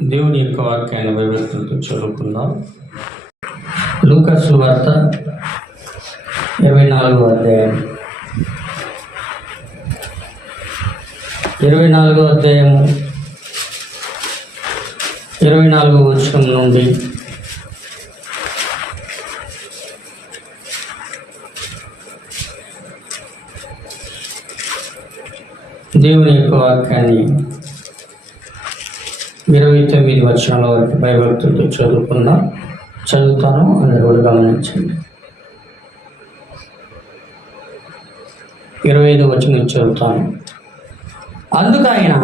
దేవుని యొక్క వాక్యాన్ని బైబిల్తో చదువుకుందాం. లూకా సువార్త 24వ అధ్యాయం 24వ వచనం నుండి దేవుని యొక్క వాక్యాన్ని 29 వచనాల వరకు భయభక్తులతో చదువుకుందాం. చదువుతాను, అందరూ కూడా గమనించండి. 25వ వచనం చదువుతాను. అందుకు ఆయన,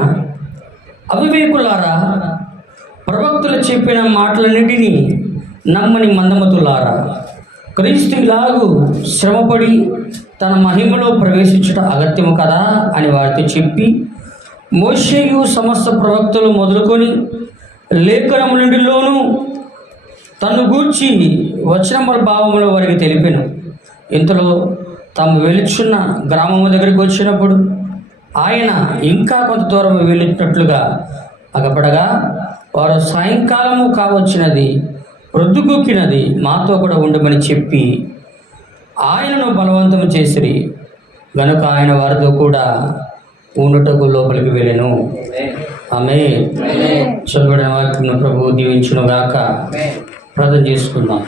అవివేకులారా, ప్రవక్తలు చెప్పిన మాటలన్నిటినీ నమ్మని మందమతులారా, క్రీస్తు ఇలాగూ శ్రమపడి తన మహిమలో ప్రవేశించుట అగత్యము కదా అని వారితో చెప్పి, మోషేయు సమస్త ప్రవక్తలు మొదలుకొని లేఖనములన్నిటిలోనూ తను గూర్చి వచనముల భావములో వారికి తెలిపాను. ఇంతలో తాము వెలుచున్న గ్రామము దగ్గరికి వచ్చినప్పుడు ఆయన ఇంకా కొంత దూరం వెళ్ళినట్లుగా అగపడగా, వారు సాయంకాలము కావచ్చినది, ప్రొద్దుగూకినది, మాతో కూడా ఉండమని చెప్పి ఆయనను బలవంతం చేసిరి. గనుక ఆయన వారితో కూడా ఉండుటకు లోపలికి వెళ్ళెను. ఆమేన్. చదువుబడిన వాక్యం ప్రభువు దీవించును గాక. ప్రార్థన చేసుకుందాం.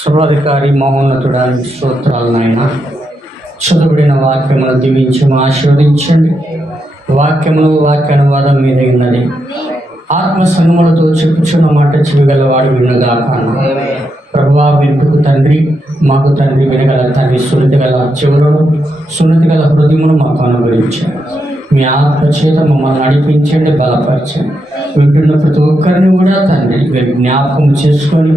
సర్వాధికారి మహోన్నతుడానికి స్తోత్రాలు నాయన. చదువుబడిన వాక్యమును దీవించము, ఆశీర్వదించండి. వాక్యానువాదం మీద ఉన్నది. ఆత్మ సంగములతో చెప్పుచున్న మాట చెవిగలవాడు వినుగాక. ప్రభువా, వింటుకు తండ్రి, మాకు తండ్రి, వినగల తండ్రి, సున్నతి గల చెవులను, సున్నతి గల హృదయమును మాకు అనుగ్రహించండి. మీ ఆత్మ చేత మమ్మల్ని నడిపించండి, బలపరచండి. వింటున్న ప్రతి ఒక్కరిని కూడా తండ్రి మీరు జ్ఞాపకం చేసుకొని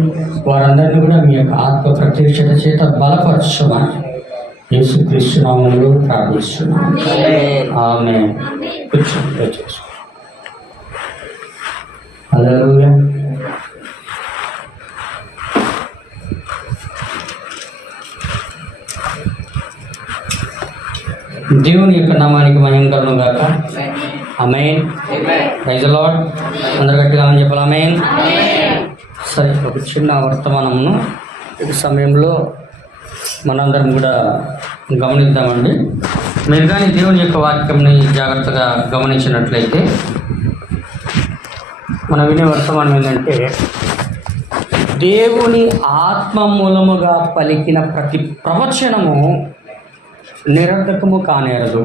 వారందరినీ కూడా మీ యొక్క ఆత్మ ప్రత్యక్షత చేత బలపరచమని యేసుక్రీస్తు నామములో ప్రార్థిస్తున్నాను. ఆమేన్. హల్లెలూయా. దేవుని యొక్క నామానికి మహిమ కలుగును గాక. ఆమేన్. Praise the Lord. అందరూ గట్టిగా ఆమేన్ చెప్పాలి. ఆమేన్. సరే, ఒక చిన్న వర్తమానమును ఈ సమయంలో మనందరం కూడా గమనిద్దామండి. మీరు కానీ దేవుని యొక్క వాక్యంని జాగ్రత్తగా గమనించినట్లయితే మనం వినే వర్తమానం ఏంటంటే, దేవుని ఆత్మ మూలముగా పలికిన ప్రతి ప్రవచనము నిరర్ధకము కానేరదు.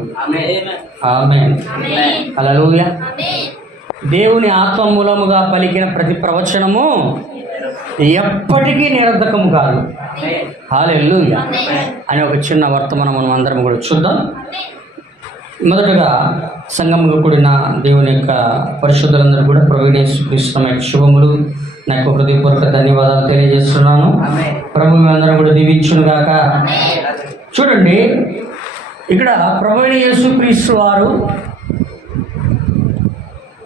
ఆమేన్. హల్లెలూయా. దేవుని ఆత్మ మూలముగా పలికిన ప్రతి ప్రవచనము ఎప్పటికీ నిరర్ధకము కాదు. హల్లెలూయా అని ఒక చిన్న వర్తమానం మనం అందరం కూడా చూద్దాం. మొదటగా సంఘముగా కూడిన దేవుని యొక్క పరిశుద్ధులందరూ కూడా ప్రభువైన యేసుక్రీస్తు యొక్క శుభములు, నాకు హృదయపూర్వక ధన్యవాదాలు తెలియజేస్తున్నాను. ప్రభు అందరం కూడా దీవించును గాక. చూడండి, ఇక్కడ ప్రభువైన యేసుక్రీస్తు వారు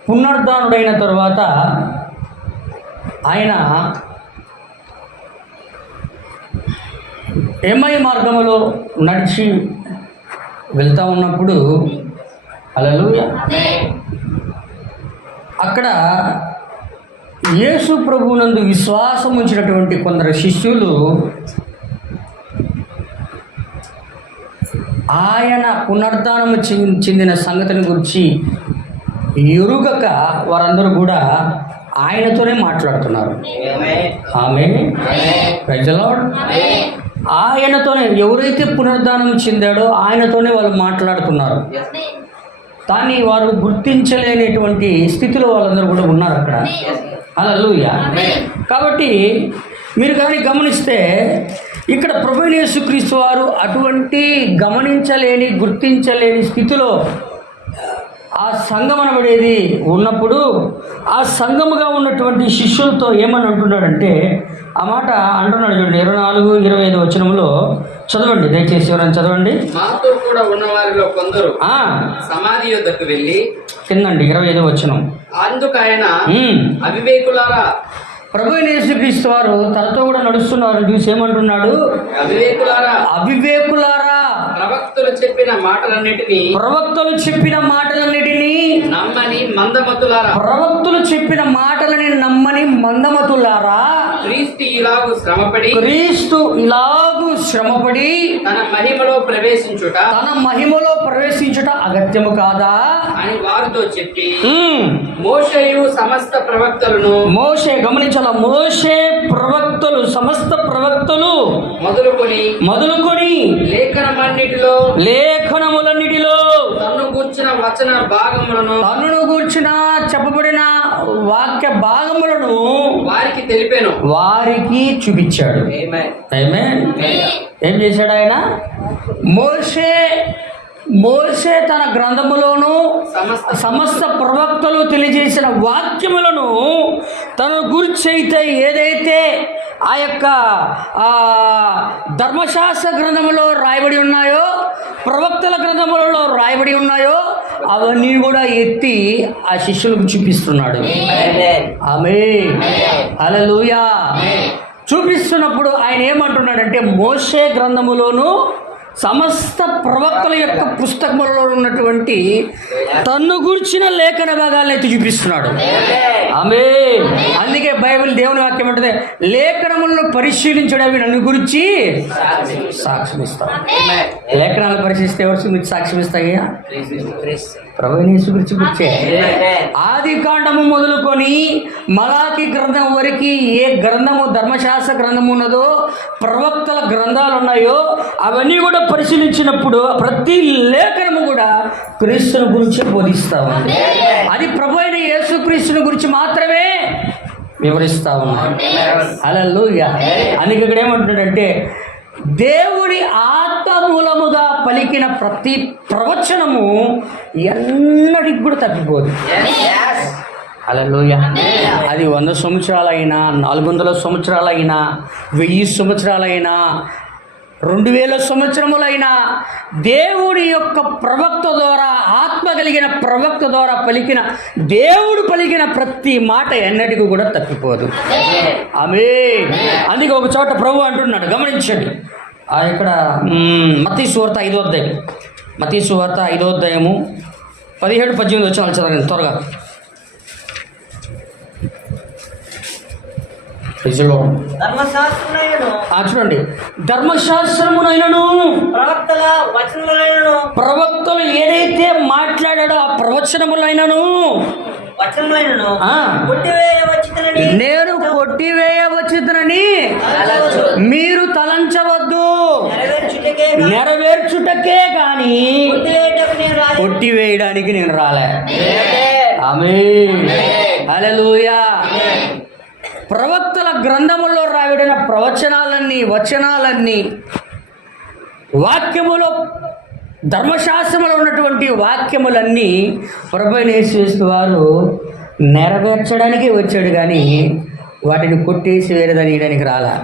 పునరుద్ధానుడైన తరువాత ఆయన ఎమ్మై మార్గములో నడిచి వెళ్తూ ఉన్నప్పుడు, హల్లెలూయా, అక్కడ యేసు ప్రభువునందు విశ్వాసం ఉంచినటువంటి కొందరు శిష్యులు ఆయన పునరుద్ధానము చెందిన సంగతిని గురించి ఎరుగక వారందరూ కూడా ఆయనతోనే మాట్లాడుతున్నారు. ఆమేన్. Praise the Lord. ఆయనతోనే, ఎవరైతే పునరుద్ధానం చెందాడో ఆయనతోనే వాళ్ళు మాట్లాడుతున్నారు. కానీ వారు గుర్తించలేనటువంటి స్థితిలో వాళ్ళందరూ కూడా ఉన్నారు అక్కడ. హల్లెలూయా. కాబట్టి మీరు కానీ గమనిస్తే ఇక్కడ ప్రభువైన యేసుక్రీస్తు వారు అటువంటి గమనించలేని, గుర్తించలేని స్థితిలో ఆ సంఘం అనబడేది ఉన్నప్పుడు ఆ సంఘముగా ఉన్నటువంటి శిష్యులతో ఏమని అంటున్నాడంటే, ఆ మాట అంటున్నాడు చూడండి. 24-25 వచనంలో చదవండి దయచేసి, ఎవరైనా చదవండి. మాతో కూడా ఉన్న వారిలో కొందరు సమాధి యొద్దకు వెళ్ళి, కిందండి 25 వచనం. అందుకు ఆయన, అవివేకులారా, ప్రభువైన యేసుక్రీస్తు వారు తనతో కూడా నడుస్తున్నారు చూసి ఏమంటున్నాడు? అవివేకులారా, అవివేకులారా, ప్రవక్తలు చెప్పిన చెప్పిన మాటలన్నిటినీ ప్రవక్తలు చెప్పిన మాటలన్నిటినీ నమ్మని మందమతులారా, ప్రవక్తలు చెప్పిన మాటలని నమ్మని మందమతులారా, క్రీస్తు ఇలాగు శ్రమపడి తన మహిమలో ప్రవేశించుట అగత్యము కాదా అని వారితో చెప్పి మోషేయు సమస్త ప్రవక్తలను గమనించాల మోషే ప్రవక్తలు సమస్త ప్రవక్తలు మొదలుకొని లేఖనములన్నిటిలో తన్ను గూర్చిన చెప్పబడిన వాక్య భాగములను వారికి చూపించాడు. ఏం చేశాడు ఆయన? మోషే తన గ్రంథములోను సమస్త ప్రవక్తలు తెలియజేసిన వాక్యములను తన గురించి ఏదైతే ఆ యొక్క ధర్మశాస్త్ర గ్రంథములో రాయబడి ఉన్నాయో, ప్రవక్తల గ్రంథములలో రాయబడి ఉన్నాయో అవన్నీ కూడా ఎత్తి ఆ శిష్యులకు చూపిస్తున్నాడు. ఆమేన్, హల్లెలూయా. చూపిస్తున్నప్పుడు ఆయన ఏమంటున్నాడంటే, మోషే గ్రంథములోను సమస్త ప్రవక్తల యొక్క పుస్తకములలో ఉన్నటువంటి తన్ను గూర్చిన లేఖన భాగాలను ఎత్తి చూపిస్తున్నాడు. ఆమేన్. అందుకే బైబిల్ దేవుని వాక్యం అంటే, లేఖనములను పరిశీలించడం నన్ను గురించి సాక్ష్యం ఇస్తాడు. లేఖనాలను పరిశీలిస్తే ఎవరి గురించి సాక్ష్యం ఇస్తాయ్యా? ప్రభువుని యేసు గురించి. ఆది కాండము మొదలుకొని మలాకి గ్రంథం వరకు ఏ గ్రంథము ధర్మశాస్త్ర గ్రంథము ఉన్నదో, ప్రవక్తల గ్రంథాలు ఉన్నాయో అవన్నీ కూడా పరిశీలించినప్పుడు ప్రతి లేఖనము కూడా క్రీస్తుని గురించి బోధిస్తా ఉంది. అది ప్రభు అయిన యేసు క్రీస్తుని గురించి మాత్రమే వివరిస్తా ఉన్నాడు. హల్లెలూయా. అందుకే ఇక్కడ ఏమంటున్నాడంటే, దేవుని ఆత్మ మూలముగా పలికిన ప్రతి ప్రవచనము ఎన్నటికి కూడా తప్పిపోదు. హల్లెలూయా. అది 100 సంవత్సరాలైనా, 400 సంవత్సరాలైనా, 1000 సంవత్సరాలైనా, 2000 సంవత్సరములైనా దేవుడి యొక్క ప్రవక్త ద్వారా, ఆత్మ కలిగిన ప్రవక్త ద్వారా దేవుడు పలికిన ప్రతి మాట ఎన్నటికీ కూడా తప్పిపోదు. ఆమేన్. అందుకే ఒక చోట ప్రభు అంటున్నాడు, గమనించండి. ఇక్కడ మత్తయి సువార్త 5వ అధ్యాయం, మత్తయి సువార్త 5వ అధ్యాయము 17-18 వచ్చిన చదవండి త్వరగా. చూడండి, ధర్మశాస్త్రమునైనను ప్రవక్తలు ఏదైతే మాట్లాడాడో ఆ ప్రవచనములైనను నేను కొట్టివేయవచ్చునని మీరు తలంచవద్దు. నెరవేర్చుటకే కానీ కొట్టివేయడానికి నేను రాలే. ఆమేన్, హల్లెలూయా. ప్రవక్తల గ్రంథములో రాయబడిన వచనాలన్నీ వాక్యములో, ధర్మశాస్త్రములో ఉన్నటువంటి వాక్యములన్నీ ప్రభువైన యేసు వారు నెరవేర్చడానికి వచ్చాడు, కానీ వాటిని కొట్టేసి వేరేదని ఇయడానికి రాలా.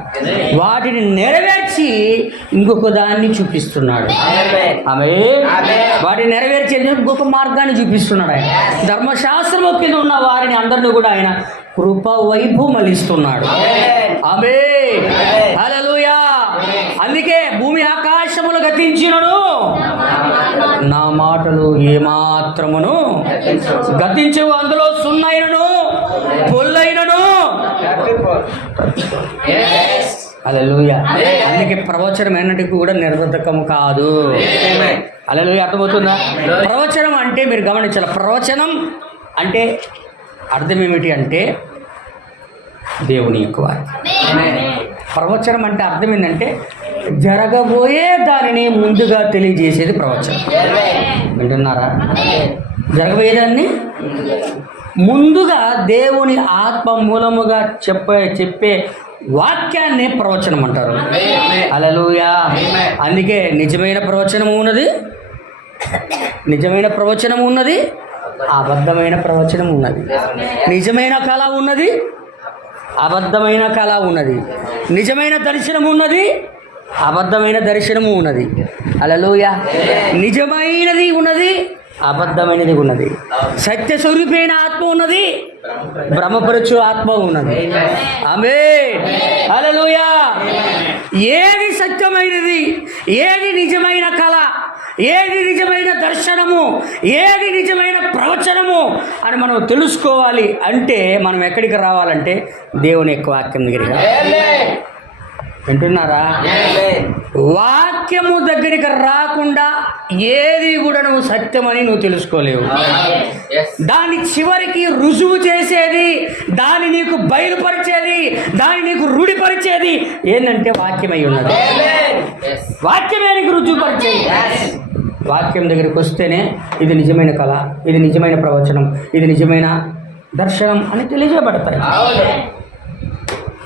వాటిని నెరవేర్చి ఇంకొక దాన్ని చూపిస్తున్నాడు. వాటిని నెరవేర్చి ఇంకొక మార్గాన్ని చూపిస్తున్నాడు ఆయన. ధర్మశాస్త్రము కింద ఉన్న వారిని అందరినీ కూడా ఆయన కృప వైపు మలిస్తున్నాడు. ఆమేన్, హల్లెలూయా. అందుకే భూమి ఆకాశములు గతించినను నా మాటలు ఏమాత్రమును గతించవు. అందులో సున్నైనను పొల్లైనను. హల్లెలూయా. అందుకే ప్రవచనం ఎన్నటికీ కూడా నిరర్ధకము కాదు. హల్లెలూయా. అర్థమవుతుందా? ప్రవచనం అంటే మీరు గమనించాలి. ప్రవచనం అంటే అర్థం ఏమిటి అంటే దేవుని యొక్క వాక్యం. ప్రవచనం అంటే అర్థం ఏంటంటే జరగబోయే దానిని ముందుగా తెలియజేసేది ప్రవచనం. వింటున్నారా? జరగబోయేదాన్ని ముందుగా దేవుని ఆత్మ మూలముగా చెప్పే వాక్యాన్ని ప్రవచనం అంటారు. హల్లెలూయా. అందుకే నిజమైన ప్రవచనము ఉన్నది, అబద్ధమైన ప్రవచనం ఉన్నది. నిజమైన కళ ఉన్నది, అబద్ధమైన కళ ఉన్నది. నిజమైన దర్శనము ఉన్నది, అబద్ధమైన దర్శనము ఉన్నది. హల్లెలూయా. నిజమైనది ఉన్నది, అబద్ధమైనది ఉన్నది. సత్య స్వరూపైన ఆత్మ ఉన్నది, భ్రమపరచు ఆత్మ ఉన్నది. ఆమేన్. హల్లెలూయా. ఏది సత్యమైనది, ఏది నిజమైన కళ, ఏది నిజమైన దర్శనము, ఏది నిజమైన ప్రవచనము అని మనం తెలుసుకోవాలి అంటే మనం ఎక్కడికి రావాలంటే దేవుని యొక్క వాక్యం దగ్గరికి. వింటున్నారా? వాక్యము దగ్గరికి రాకుండా ఏది కూడా నువ్వు సత్యమని నువ్వు తెలుసుకోలేవు. దాన్ని చివరికి రుజువు చేసేది, దాన్ని నీకు బయలుపరిచేది, దాన్ని నీకు రూఢిపరిచేది ఏంటంటే వాక్యమై ఉన్నది. వాక్యమే నీకు రుజువుపరిచేది. వాక్యం దగ్గరికి వస్తేనే ఇది నిజమైన కళ, ఇది నిజమైన ప్రవచనం, ఇది నిజమైన దర్శనం అని తెలియజేయబడతాయి.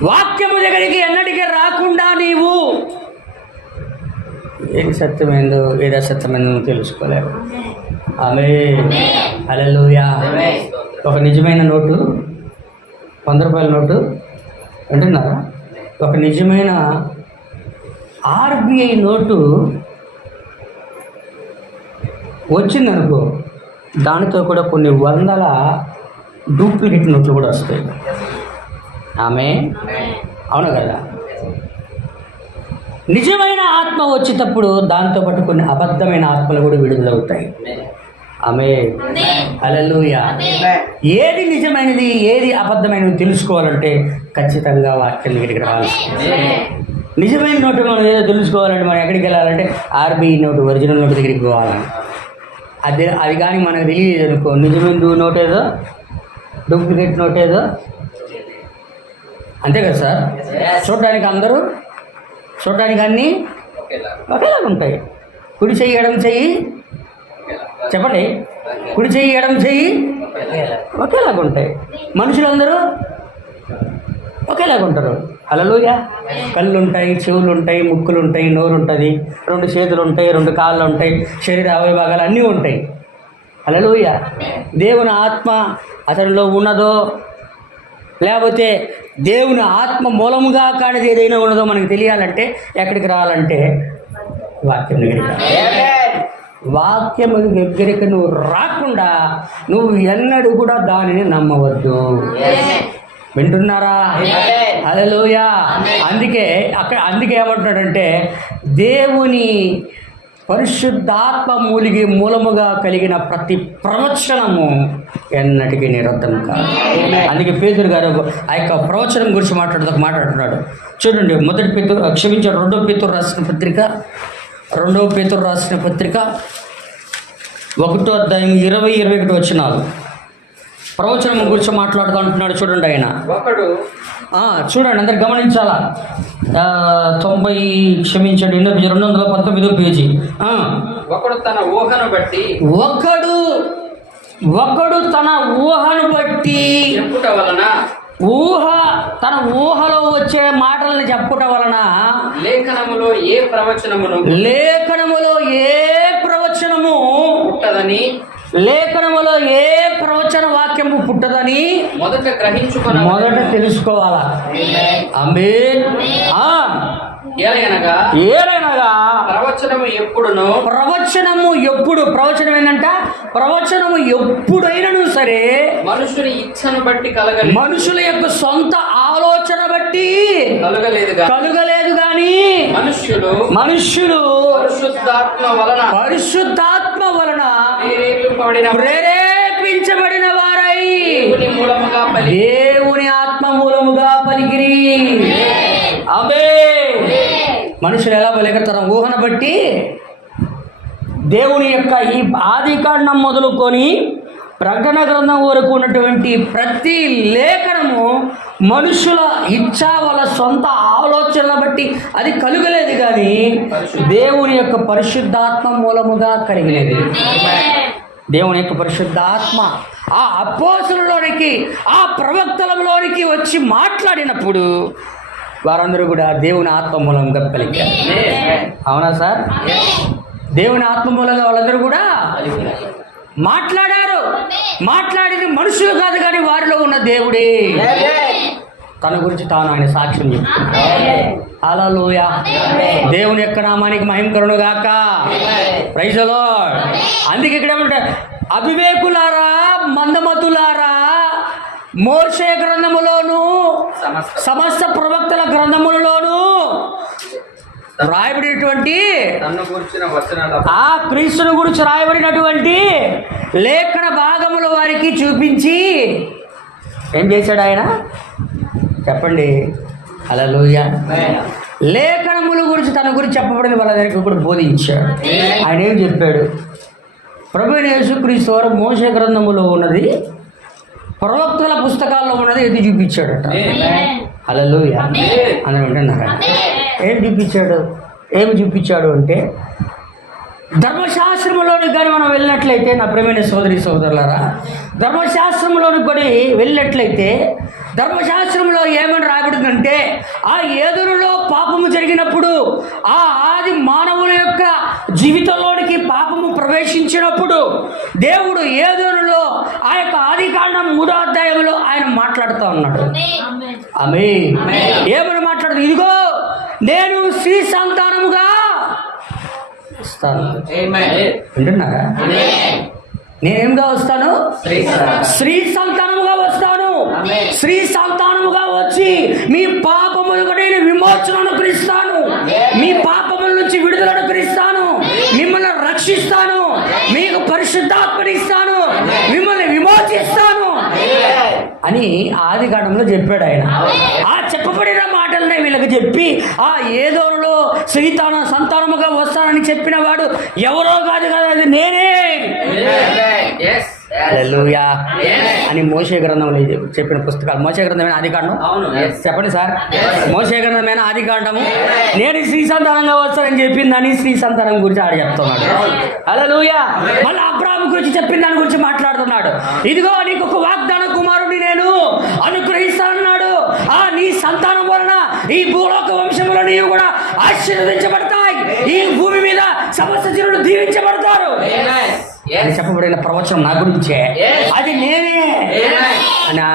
వాక్యము దగ్గరికి ఎన్నటికీ రాకుండా నీవు ఏది సత్యమైందో ఏది అసత్యమైందో తెలుసుకోలేవు. ఆమేన్. హల్లెలూయా. ఒక నిజమైన నోటు, 100 రూపాయల నోటు వింటున్నారా? ఒక నిజమైన RBI నోటు వచ్చిందనుకో, దానితో కూడా కొన్ని వందల డూప్లికేట్ నోట్లు కూడా వస్తాయి. ఆమేన్. అవును కదా? నిజమైన ఆత్మ వచ్చేటప్పుడు దాంతోపాటు కొన్ని అబద్ధమైన ఆత్మలు కూడా విడుదలవుతాయి. ఆమేన్. హల్లెలూయా. ఏది నిజమైనది, ఏది అబద్ధమైనది తెలుసుకోవాలంటే ఖచ్చితంగా వాక్యం దగ్గరికి రావాలి. నిజమైన నోటు మనం ఏదో తెలుసుకోవాలంటే మనం ఎక్కడికి వెళ్ళాలంటే RBI నోటు, ఒరిజినల్ నోటు దగ్గరికి పోవాలని. అది కానీ మనకు తెలియదు అనుకో, నిజమైన నోట్ ఏదో డూప్లికేట్ నోట్ ఏదో, అంతే కదా సార్? చూడడానికి అందరూ, చూడడానికి అన్నీ ఒకేలాగా ఉంటాయి. కుడి చెయ్యి ఎడమ చెయ్యి, చెప్పండి, కుడి చెయ్యి ఎడమ చెయ్యి ఒకేలాగా ఉంటాయి. మనుషులందరూ ఒకేలాగా ఉంటారు. హల్లెలూయా. కళ్ళు ఉంటాయి, చెవులు ఉంటాయి, ముక్కులు ఉంటాయి, నోరు ఉంటుంది, 2 చేతులు ఉంటాయి, 2 కాళ్ళు ఉంటాయి, శరీర అవయవాలు అన్నీ ఉంటాయి. హల్లెలూయా. దేవుని ఆత్మ అతనిలో ఉన్నదో, లేకపోతే దేవుని ఆత్మ మూలముగా కానిది ఏదైనా ఉన్నదో మనకు తెలియాలంటే ఎక్కడికి రావాలంటే వాక్యం దగ్గరికి రావాలి. వాక్యం దగ్గరికి నువ్వు రాకుండా నువ్వు ఎన్నడూ కూడా దానిని నమ్మవద్దు. వింటున్నారా? హల్లెలూయా. అందుకే ఏమంటున్నాడంటే దేవుని పరిశుద్ధాత్మ మూలముగా కలిగిన ప్రతి ప్రవచనము ఎన్నటికీ నిరర్థం కాదు. అందుకే పేతురు గారు ఆ యొక్క ప్రవచనం గురించి మాట్లాడుతున్నాడు. చూడండి, 2 పేతురు రాసిన పత్రిక 1వ అధ్యాయం 20-21 వచనాలు ప్రవచనం గురించి మాట్లాడుతూ అంటున్నాడు. చూడండి, ఆయన చూడండి, అందరు గమనించాలా. 219 పేజీ. ఒకడు తన ఊహను బట్టి చెప్పుట వలన, తన ఊహలో వచ్చే మాటల్ని చెప్పుట వలన లేఖనములో ఏ ప్రవచనము పుట్టదని, లేఖనములో ఏ ప్రవచన వాక్యము పుట్టదని మొదట తెలుసుకోవాలా. ఆమేన్. ఏలైనగా ప్రవచనము ఎప్పుడు ప్రవచనం ఏంటంట? ప్రవచనము ఎప్పుడైనను సరే మనుషుని ఇచ్చను బట్టి మనుషుల యొక్క సొంత ఆలోచన బట్టి కలుగలేదు గాని మనుష్యులు పరిశుద్ధాత్మ వలన ప్రేరేపించబడిన వారై దేవుని ఆత్మ మూలముగా పలికిరి. ఆమేన్. మనుషులు ఎలా పలికితారు? ఊహను బట్టి. దేవుని యొక్క ఈ ఆదికాండం మొదలుకొని ప్రకటన గ్రంథం వరకు ఉన్నటువంటి ప్రతి లేఖనము మనుషుల ఇచ్చా వాళ్ళ సొంత ఆలోచనల బట్టి అది కలుగలేదు కానీ దేవుని యొక్క పరిశుద్ధాత్మ మూలముగా కలిగినది. దేవుని యొక్క పరిశుద్ధాత్మ ఆ అపోస్తలులోనికి, ఆ ప్రవక్తలలోనికి వచ్చి మాట్లాడినప్పుడు వారందరూ కూడా దేవుని ఆత్మ మూలంగా కలిగారు. అవునా సార్? దేవుని ఆత్మ మూలంగా వాళ్ళందరూ కూడా మాట్లాడారు. మాట్లాడింది మనుషులు కాదు కానీ వారిలో ఉన్న దేవుడే. తన గురించి తాను ఆయన సాక్ష్యం చెప్తున్నాడు. హల్లెలూయా. దేవుని యొక్క నామానికి మహిమ కలుగును గాక. Praise the Lord. అందుకే ఇక్కడ ఏమంటారు, అవివేకులారా, మందమతులారా, మోషే గ్రంథములోను సమస్త ప్రవక్తల గ్రంథములలోను రాయబడినటువంటి ఆ క్రీస్తుని గురించి రాయబడినటువంటి లేఖన భాగముల వారికి చూపించి ఏం చేశాడు ఆయన? చెప్పండి. హల్లెలూయా. లేఖనముల గురించి తన గురించి చెప్పబడింది వాళ్ళ దగ్గరికి కూడా బోధించాడు. ఆయన ఏం చెప్పాడు? ప్రభువైన యేసుక్రీస్తు వారు మోషే గ్రంథములో ఉన్నది, ప్రవక్తల పుస్తకాల్లో ఉన్నది ఎత్తి చూపించాడట. హల్లెలూయా. అని వింటున్నారా? ఏం చూపించాడు అంటే, ధర్మశాస్త్రంలోనికి కానీ మనం వెళ్ళినట్లయితే, నా ప్రియమైన సోదరి సోదరులారా, ధర్మశాస్త్రంలోనికి కూడా వెళ్ళినట్లయితే ధర్మశాస్త్రంలో ఏమని రాయబడిందంటే, ఆ ఏదురులో పాపము జరిగినప్పుడు, ఆ ఆది మానవుల యొక్క జీవితంలోనికి పాపము ప్రవేశించినప్పుడు దేవుడు ఏదురులో ఆ యొక్క ఆదికాండం 3వ అధ్యాయంలో ఆయన మాట్లాడుతూ ఉన్నాడు. ఆమేన్. ఏమని మాట్లాడుతూ, ఇదిగో నేను స్త్రీ సంతానముగా వస్తాను. వింటున్నారా? నేనేంగా వస్తాను? స్త్రీ సంతానముగా వస్తాను. స్త్రీ సంతానముగా వచ్చి మీ పాపములకు నేను విమోచనను పిలుస్తాను, మీ పాపముల నుంచి విడుదలను పిలుస్తాను, మిమ్మల్ని రక్షిస్తాను, మీకు పరిశుద్ధాత్మనిస్తాను, మిమ్మల్ని విమోచిస్తాను అని ఆది కాండంలో చెప్పాడు ఆయన. ఆ చెప్పబడిన మాటలనే వీళ్ళకి చెప్పి, ఆ ఏదోలో శ్రీతాన సంతానముగా వస్తానని చెప్పిన వాడు ఎవరో కాదు కదా, అది నేనే. హల్లెలూయా అని మోషే గ్రంథంలో చెప్పిన పుస్తకాలు. మోషే గ్రంథమైన ఆది కాండం చెప్పండి సార్. మోషే గ్రంథమైన ఆది కాండము నేను స్త్రీ సంతానంగా వస్తానని చెప్పిందని స్త్రీ సంతానం గురించి ఆడ చెప్తున్నాడు. హల్లెలూయా. మళ్ళీ అబ్రాహాము గురించి చెప్పిన దాని గురించి మాట్లాడుతున్నాడు. ఇదిగో నీకు ఒక వాగ్దాన కుమారుడిని నేను అనుగ్రహిస్తానన్నాడు. ఆ నీ సంతానం వలన ఈ భూలోక వంశంలో నీవు కూడా ఆశీర్వదించబడతాయి, ఈ భూమి మీద సమస్త జనులు దీవించబడతారు అని చెప్పబడిన ప్రవచనం నా గురించే. అది నేనే అని ఆ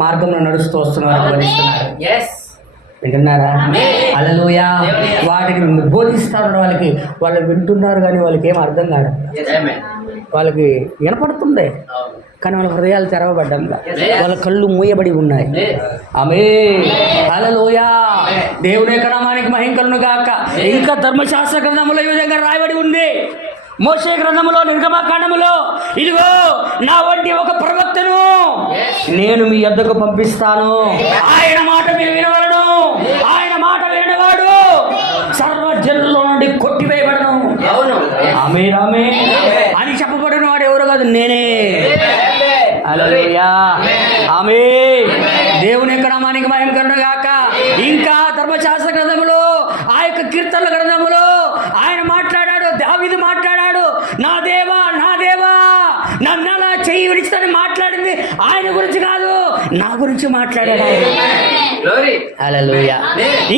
మార్గంలో నడుస్తూ వస్తున్నారు. వింటున్నారా? హల్లెలూయా. వాటిని బోధిస్తారు వాళ్ళకి. వాళ్ళు వింటున్నారు కానీ వాళ్ళకి ఏం అర్థం కాదు. వాళ్ళకి వినపడుతుంది కానీ వాళ్ళ హృదయాలు తెరవబడ్డంగా, వాళ్ళ కళ్ళు మూయబడి ఉన్నాయి. ఆమేన్. హల్లెలూయా. దేవుని యొక్క నామానికి మహిమ కలుగును గాక. ఇంకా ధర్మశాస్త్ర గ్రంథములో ఈ విధంగా రాయబడి ఉంది. మోషే గ్రంథములో, నిర్గమకాండములో, ఇదిగో నా వంటి ఒక ప్రవక్తను నేను మీ యొద్దకు పంపిస్తాను, ఆయన మాట మీరు వినవలను, ఆయన మాట వినవాడు సర్వజనుల నుండి కొట్టివేయబడను. ఆమేన్ ఆమేన్ అని చెప్పబడిన వాడు ఎవరు కాదు, నేనే. హల్లెలూయా. ఆమేన్. దేవుని యొక్క నామానికి మహిమ కలుగును గాక. ఇంకా ధర్మశాస్త్ర గ్రంథములో, ఆ యొక్క కీర్తనల గ్రంథములో ఆయన మాట్లాడాడు. దావీదు మాట్లాడాడు, నా దేవా నా దేవా నన్ను అలా చెయ్యి విడిచుకొని మాట్లాడింది ఆయన గురించి కాదు, నా గురించి మాట్లాడాడు. హల్లెలూయా.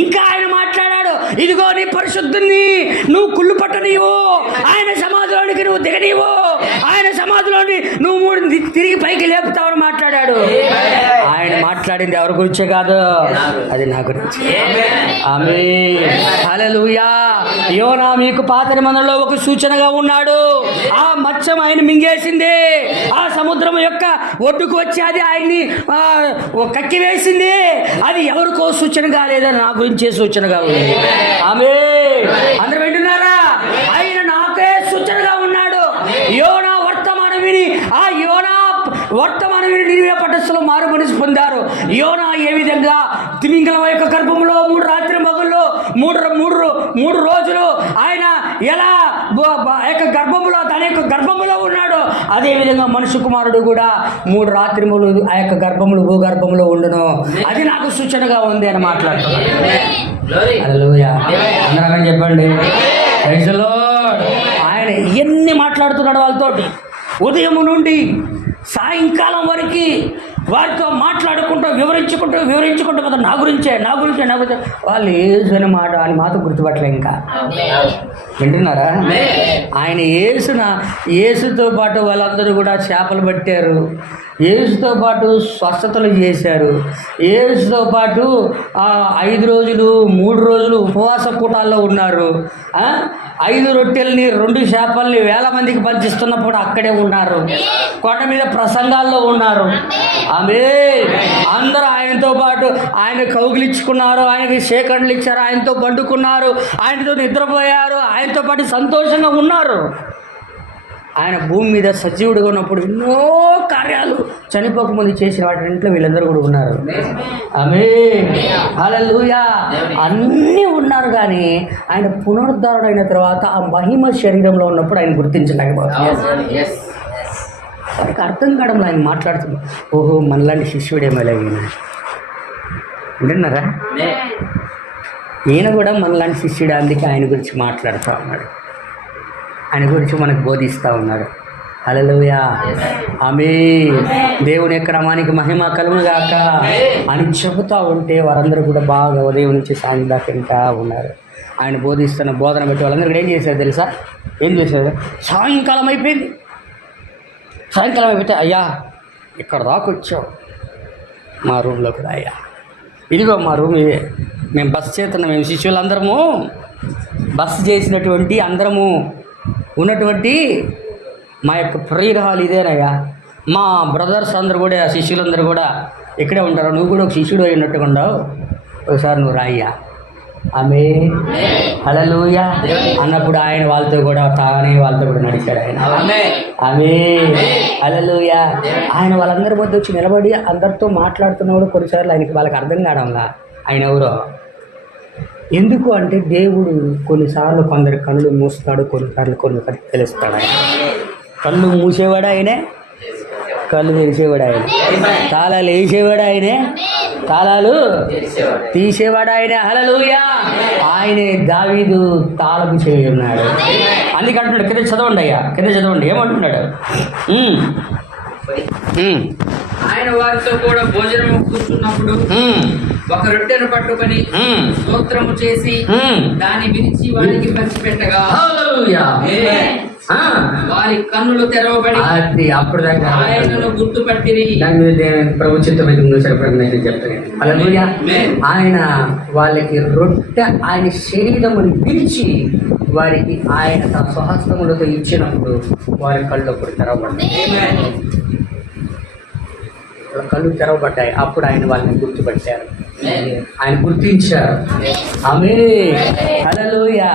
ఇంకా ఆయన మాట్లాడాడు, ఇదిగో నీ పరిశుద్ధుని నువ్వు కుళ్ళు పట్టనీవు, ఆయన సమాధిలోనికి నువ్వు దిగనీవు, ఆయన సమాధిలోని నువ్వు తిరిగి పైకి లేపుతావని మాట్లాడాడు. ఆయన మాట్లాడింది ఎవరి గురించే కాదు, అది నా గురించి. ఆమేన్. హల్లెలూయా. యోనా మీకు పాత నిబంధనలో ఒక సూచనగా ఉన్నాడు. ఆ మత్స్యం ఆయన మింగేసింది, ఆ సముద్రం యొక్క ఒడ్డుకు వచ్చి అది ఆయన్ని కక్కి వేసింది. అది ఎవరికో సూచన కాలేదని నా గురించే సూచనగా ఉంది. ఆమేన్. అందరూ వింటున్నారా? ఆయన నాకే సూచనగా ఉన్నాడు. యోనా వర్తమానం విని, ఆ యోనా వర్తమానం విని నినివే పట్టణస్థులు మారు మనసు పొందారు. యోనా ఏ విధంగా తిమింగలం యొక్క గర్భంలో 3 రాత్రి మగుల్లో 3 రోజులు ఆయన ఎలా యొక్క గర్భములో, తన యొక్క గర్భములో ఉన్నాడు, అదే విధంగా మనుష్య కుమారుడు కూడా 3 రాత్రిములు ఆ యొక్క గర్భములు భూగర్భంలో ఉండును. అది నాకు సూచనగా ఉంది అని మాట్లాడుతున్నాడు. హల్లెలూయా. అందరూ చెప్పండి. Praise the Lord. ఆయన ఇవన్నీ మాట్లాడుతున్నాడు వాళ్ళతోటి. ఉదయం నుండి సాయంకాలం వరకు వారితో మాట్లాడుకుంటూ వివరించుకుంటూ కదా నా గురించే వాళ్ళు ఏసుని మాట అని మాత్రం గుర్తుపట్టలే. ఇంకా వింటున్నారా? ఆయన ఏసుతో పాటు వాళ్ళందరూ కూడా చేపలు పట్టారు, యేసుతో పాటు స్వస్థతలు చేశారు. యేసుతో పాటు 5 రోజులు 3 రోజులు ఉపవాస కూటాల్లో ఉన్నారు. 5 రొట్టెల్ని 2 చేపల్ని 1000 మందికి పంచిస్తున్నప్పుడు అక్కడే ఉన్నారు. కొండ మీద ప్రసంగాల్లో ఉన్నారు. అందరూ ఆయనతో పాటు ఆయన కౌగిలించుకున్నారు, ఆయనకి సేకరణలు ఇచ్చారు, ఆయనతో పండుకున్నారు, ఆయనతో నిద్రపోయారు, ఆయనతో పాటు సంతోషంగా ఉన్నారు. ఆయన భూమి మీద సజీవుడిగా ఉన్నప్పుడు ఎన్నో కార్యాలు చనిపోకముందు చేసిన వాటింట్లో వీళ్ళందరూ కూడా ఉన్నారు. హల్లెలూయా. అన్నీ ఉన్నారు, కానీ ఆయన పునరుద్ధరణ అయిన తర్వాత ఆ మహిమ శరీరంలో ఉన్నప్పుడు ఆయన గుర్తించలేకపోతున్నారు. వారికి అర్థం కావడంలో ఆయన మాట్లాడుతున్నారు. ఓహో, మనలాంటి శిష్యుడేమో వింటున్నారా? ఈయన కూడా మనలాంటి శిష్యుడు, అందుకే ఆయన గురించి మాట్లాడుతూ ఉన్నాడు, ఆయన గురించి మనకు బోధిస్తూ ఉన్నాడు. హల్లెలూయా. ఆమేన్. దేవుని యొక్క నామానికి మహిమ కలుగును గాక అని చెబుతూ ఉంటే వారందరూ కూడా బాగా ఉదయం నుంచి సాయంత్రం దాకా వింటా ఉన్నారు. ఆయన బోధిస్తున్న బోధన బట్టి వాళ్ళందరూ కూడా ఏం చేశారు తెలుసా? ఏం చేశారు? సాయంకాలం అయిపోయింది. సాయంకాలం అయిపోతే, అయ్యా ఇక్కడ దాకా వచ్చావు, మా రూమ్లో కూడా అయ్యా, ఇదిగో మా రూమ్ ఇదే, మేము బస్ చేస్తున్నాం, మేము శిష్యులందరము బస్ చేసినటువంటి అందరము ఉన్నటువంటి మా యొక్క ప్రియురాలు ఇదేనయ్యా, మా బ్రదర్స్ అందరూ కూడా శిష్యులందరూ కూడా ఇక్కడే ఉంటారు, నువ్వు కూడా ఒక శిష్యుడు అయినట్టుగా ఉండవు, ఒకసారి నువ్వు రాయ్యా. ఆమేన్. హల్లెలూయా అన్నప్పుడు ఆయన వాళ్ళతో కూడా నడిచాడు ఆయన. ఆమేన్. హల్లెలూయా. ఆయన వాళ్ళందరి మధ్య వచ్చి నిలబడి అందరితో మాట్లాడుతున్నప్పుడు కొన్నిసార్లు వాళ్ళకి అర్థం కావడంలా ఆయన ఎవరో. ఎందుకు అంటే దేవుడు కొన్నిసార్లు కొందరి కళ్ళు మూస్తాడు, కొన్నిసార్లు కొందరికి తెలుస్తాడు. ఆయన కళ్ళు మూసేవాడు ఆయనే, కళ్ళు తెరిచేవాడు ఆయన, తాళాలు వేసేవాడు ఆయనే, తాళాలు తీసేవాడు ఆయనే. హల్లెలూయా. ఆయనే దావీదు తాళపు చేయి ఉన్నాడు. అందుకంటున్నాడు, కింద చదవండి అయ్యా, కింద చదవండి ఏమంటున్నాడు. ఆయన వారితో కూడా భోజనము కూర్చున్నప్పుడు ఒక రొట్టెను పట్టుకొని స్తోత్రము చేసి దాన్ని విరిచి వారికి పంచిపెట్టగా వారి కన్నులు తెరవబడి అప్పుడు ఆయనను గుర్తుపట్టిరి. ప్రభు చిత్తమైతే చెప్తాను. ఆయన వాళ్ళకి రొట్టె ఆయన శరీరముని విరిచి వారికి ఆయన తన స్వహస్తములతో ఇచ్చినప్పుడు వారి కళ్ళు అప్పుడు తెరవబడ్డాయి. కళ్ళు తెరవబడ్డాయి. అప్పుడు ఆయన వాళ్ళని గుర్తుపట్టారు, ఆయన గుర్తించారు. ఆమేన్. హల్లెలూయా.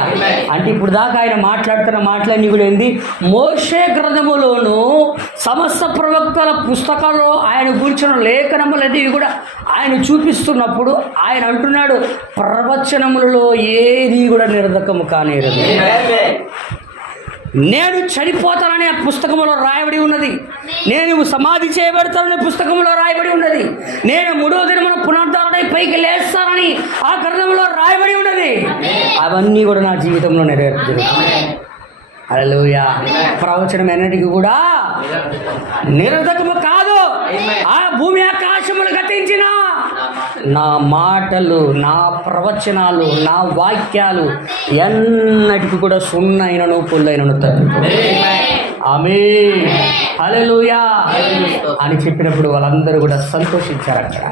అంటే ఇప్పుడు దాకా ఆయన మాట్లాడుతున్న మాటలన్నీ కూడా ఏంది? మోషే గ్రంథములోను సమస్త ప్రవక్తల పుస్తకాల్లో ఆయన కూర్చున్న లేఖనములన్నీ కూడా ఆయన చూపిస్తున్నప్పుడు ఆయన అంటున్నాడు, ప్రవచనములలో ఏది కూడా నిరర్ధకము కానేరదు. నేను చనిపోతానని ఆ పుస్తకంలో రాయబడి ఉన్నది, నేను సమాధి చేయబడతానని పుస్తకంలో రాయబడి ఉన్నది, నేను 3వ దినమున పునరుద్ధరణై పైకి లేస్తానని ఆ గ్రంథంలో రాయబడి ఉన్నది. అవన్నీ కూడా నా జీవితంలో నెరవేరుతుంది. హల్లెలూయా. ప్రవచనం ఎన్నటికీ కూడా నిరర్ధకము కాదు. ఆ భూమి ఆకాశములు గతించిన నా మాటలు, నా ప్రవచనాలు, నా వాక్యాలు ఎన్నటికీ కూడా సున్నైనను పుల్లైనను తప్ప. ఆమేన్. హల్లెలూయా అని చెప్పినప్పుడు వాళ్ళందరూ కూడా సంతోషించారు అక్కడ.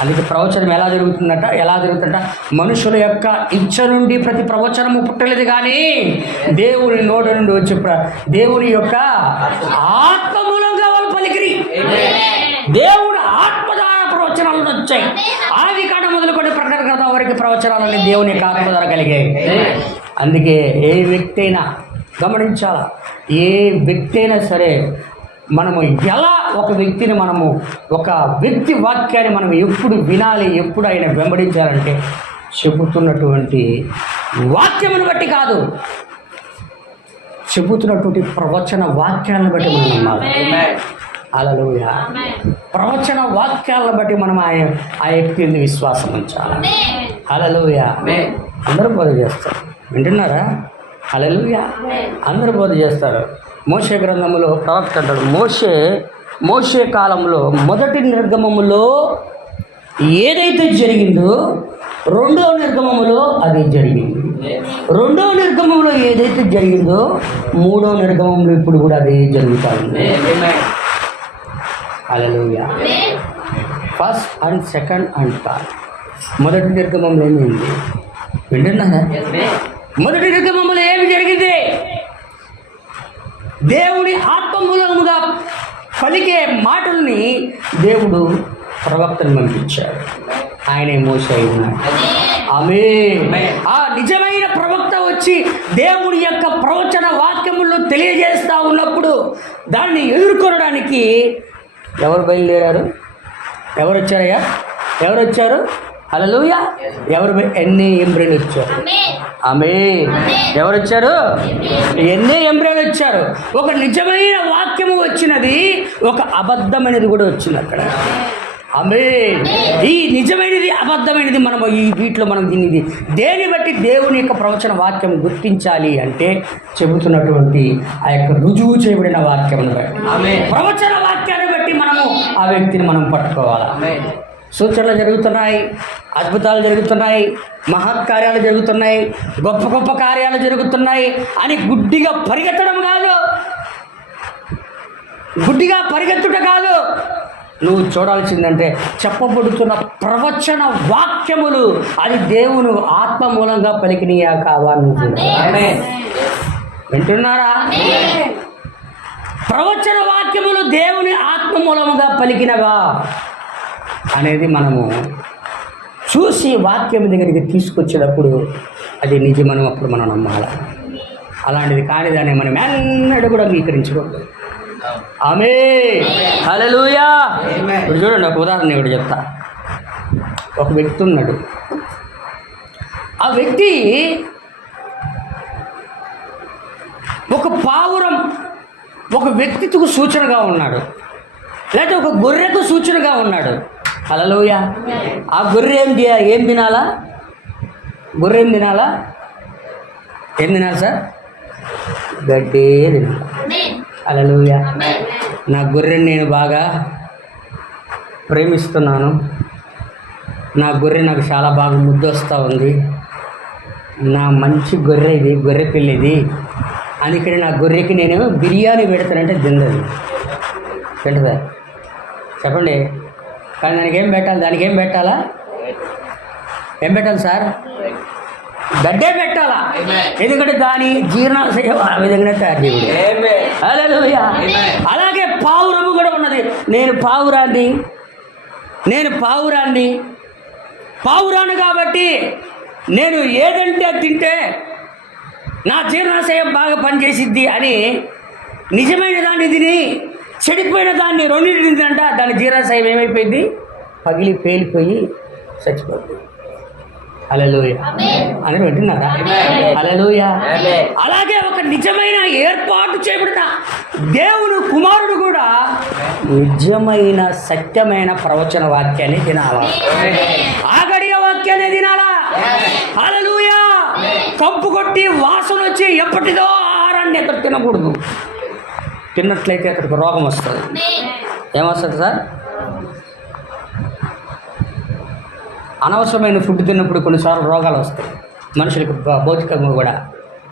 అందుకే ప్రవచనం ఎలా జరుగుతుందట? మనుషుల యొక్క ఇచ్చ నుండి ప్రతి ప్రవచనము పుట్టలేదు, కానీ దేవుని నోట నుండి వచ్చి దేవుని యొక్క ఆత్మ మూలంగా వాళ్ళు పలికిరి. దేవుడు ఆత్మ ద్వారా ప్రవచనాలు వచ్చాయి. ఆది కాండ మొదలుకొని ప్రకటన గ్రంథం వరకు ప్రవచనాలన్నీ దేవుని యొక్క ఆత్మ ద్వారా కలిగాయి. అందుకే ఏ వ్యక్తి అయినా గమనించాలా, ఏ వ్యక్తి అయినా సరే మనము ఎలా ఒక వ్యక్తి వాక్యాన్ని మనం ఎప్పుడు వినాలి, ఎప్పుడు ఆయన వెంబడించాలంటే చెబుతున్నటువంటి వాక్యమును బట్టి కాదు, చెబుతున్నటువంటి ప్రవచన వాక్యాలను బట్టి మనం నమ్మాలి. హల్లెలూయా. ప్రవచన వాక్యాలను బట్టి మనం ఆ వ్యక్తి విశ్వాసం ఉంచాలి. హల్లెలూయా. అందరూ బోధ చేస్తారు, వింటున్నారా? హల్లెలూయా. అందరూ బోధ చేస్తారు. మోషే గ్రంథములో ప్రవక్త అంటాడు, మోషే కాలంలో మొదటి నిర్గమములో ఏదైతే జరిగిందో 2వ నిర్గమములో అది జరిగింది. 2వ నిర్గమంలో ఏదైతే జరిగిందో 3వ నిర్గమంలో ఇప్పుడు కూడా అదే జరుగుతుంది. Hallelujah. First and second and third. మొదటి నిర్గమంలో ఏమైంది వింటున్నారా? మొదటి నిర్గమంలో ఏమి జరిగింది? దేవుడి ఆత్మమూలముగా పలికే మాటల్ని దేవుడు ప్రవక్తను పంపించాడు. ఆయనే మోసే ఉన్నాడు. ఆ నిజమైన ప్రవక్త వచ్చి దేవుడి యొక్క ప్రవచన వాక్యములను తెలియజేస్తూ ఉన్నప్పుడు దాన్ని ఎదుర్కొనడానికి ఎవరు బయలుదేరారు? ఎవరు వచ్చారయ్యా? ఎవరు వచ్చారు? హల్లెలూయా. ఎవరు? ఎన్ని ఎంబ్రేలు వచ్చారు? ఎవరు వచ్చారు? ఎన్ని ఎంబ్రేలు వచ్చారు. ఒక నిజమైన వాక్యము వచ్చినది, ఒక అబద్ధమైనది కూడా వచ్చింది అక్కడ. ఈ నిజమైనది అబద్ధమైనది మనము ఈ వీటిలో మనం దీనిది దేని బట్టి దేవుని యొక్క ప్రవచన వాక్యం గుర్తించాలి అంటే చెబుతున్నటువంటి ఆ యొక్క రుజువు చేయబడిన వాక్యం బట్టి, ప్రవచన వాక్యాన్ని బట్టి మనము ఆ వ్యక్తిని మనం పట్టుకోవాలి. సూచనలు జరుగుతున్నాయి, అద్భుతాలు జరుగుతున్నాయి, మహత్కార్యాలు జరుగుతున్నాయి, గొప్ప గొప్ప కార్యాలు జరుగుతున్నాయి అని గుడ్డిగా పరిగెత్తడం కాదు, గుడ్డిగా పరిగెత్తుట కాదు. నువ్వు చూడాల్సిందంటే చెప్పబడుతున్న ప్రవచన వాక్యములు అది దేవుని ఆత్మ మూలంగా పలికినయా కావా? నువ్వు వింటున్నారా? ప్రవచన వాక్యములు దేవుని ఆత్మ మూలముగా పలికినవా అనేది మనము చూసి వాక్యం దగ్గరికి తీసుకొచ్చేటప్పుడు అది నిజమని అప్పుడు మనం నమ్మాలి. అలాంటిది కానిదాన్ని మనం ఎన్నడూ కూడా అంగీకరించకూడదు. హల్లెలూయా. ఇప్పుడు చూడండి, ఒక ఉదాహరణ ఇక్కడ చెప్తా. ఒక వ్యక్తి ఉన్నాడు. ఆ వ్యక్తి ఒక పావురం ఒక వ్యక్తిత్వకు సూచనగా ఉన్నాడు, లేకపోతే ఒక గొర్రెకు సూచనగా ఉన్నాడు. హల్లెలూయా. ఆ గొర్రె ఏం తినాలా? గొర్రె ఏం తినాలా? ఏం తినాలి సార్? గడ్డే తినాలి. హల్లెలూయా. నా గొర్రెని నేను బాగా ప్రేమిస్తున్నాను, నా గొర్రె నాకు చాలా బాగా ముద్దు వస్తూ ఉంది, నా మంచి గొర్రె ఇది, గొర్రె పిల్ల ఇది, అందుకని నా గొర్రెకి నేను బిర్యానీ పెడతానంటే తిందది. తింటుందా? చెప్పండి. కానీ దానికి ఏం పెట్టాలి? దానికి ఏం పెట్టాలా? ఏం పెట్టాలి సార్? గడ్డే పెట్టాలా? ఎందుకంటే దాని జీర్ణాశయం ఆ విధంగా తయారు చేయాలి. హల్లెలూయా. అలాగే పావురము కూడా ఉన్నది. నేను పావురాను కాబట్టి నేను ఏదంటే తింటే నా జీర్ణాశయం బాగా పనిచేసిద్ది అని నిజమైన దాన్ని తిని చెడిపోయిన దాన్ని రెండింటిని తింట దాని జీర్ణాశయం ఏమైపోయింది? పగిలి పేలిపోయి చచ్చిపోతుంది. హల్లెలూయా అని వింటున్నారా? హల్లెలూయా. అలాగే ఒక నిజమైన ఏర్పాటు చేయబడిన దేవుని కుమారుడు కూడా నిజమైన సత్యమైన ప్రవచన వాక్యాన్ని తినాలా? ఆగడియ వాక్యాన్ని తినాలా? హల్లెలూయా. కంపు కొట్టి వాసన వచ్చి ఎప్పటిదో ఆహారాన్ని ఎక్కడ తినకూడదు. తిన్నట్లయితే అక్కడికి రోగం వస్తుంది. ఏమొస్తుంది సార్? అనవసరమైన ఫుడ్ తిన్నప్పుడు కొన్నిసార్లు రోగాలు వస్తాయి మనుషులకు, భౌతికంగా కూడా.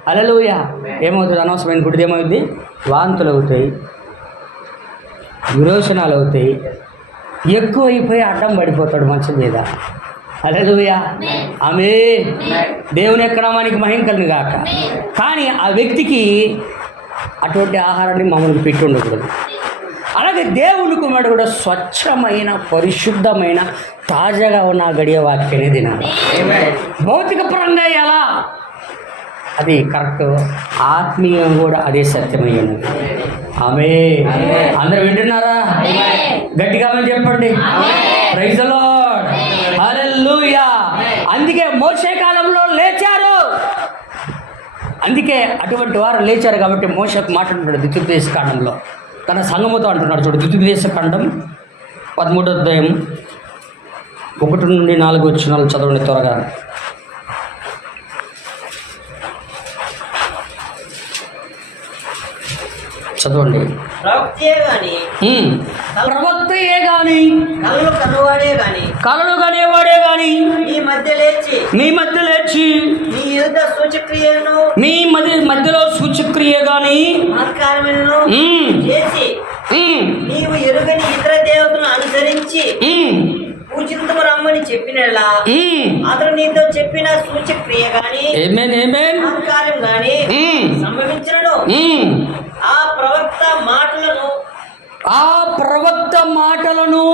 హల్లెలూయా. ఏమవుతుంది? అనవసరమైన ఫుడ్ ఏమవుతుంది? వాంతులు అవుతాయి, విరోచనాలు అవుతాయి, ఎక్కువైపోయి అడ్డం పడిపోతాడు మంచం మీద. హల్లెలూయా. దేవుని యొక్క నామానికి మహిమ కలుగును గాక. కానీ ఆ వ్యక్తికి అటువంటి ఆహారాన్ని మామూలుగా పెట్టి ఉండకూడదు. అలాగే దేవుని కుమారుడు కూడా స్వచ్ఛమైన, పరిశుద్ధమైన, తాజాగా ఉన్న గడియ వాక్యాన్ని తినాలి. భౌతిక పరంగా ఎలా అది కరెక్ట్, ఆత్మీయంగా కూడా అదే సత్యమై ఉన్నది. అందరూ వింటున్నారా? గట్టిగా చెప్పండి. Praise the Lord. హల్లెలూయా. అందుకే మోషే కాలంలో లేచారు. అందుకే అటువంటి వారు లేచారు కాబట్టి మోషకు మాట్లాడుతున్నాడు ద్వితీయోపదేశ కాండంలో, తన సంఘముతో అంటున్నాడు. చూడు, ద్వితీయోపదేశ కాండం 13వ అధ్యాయం 1 నుండి 4 వచనాలు చదవండి త్వరగా. చదవండి. ప్రవక్తయే గాని కలలు కనేవాడే గాని మీ మధ్య లేచి మీ మధ్యలో సూచక్రియ గాని చేసి నీవు ఎరుగని ఇతర అనుసరించి పూజింతుము రమ్మని చెప్పినలా అతడు నీతో చెప్పిన సూచక్రియ గాని కార్యం గాని సంభవించను. ఆ ప్రవక్త మాటలను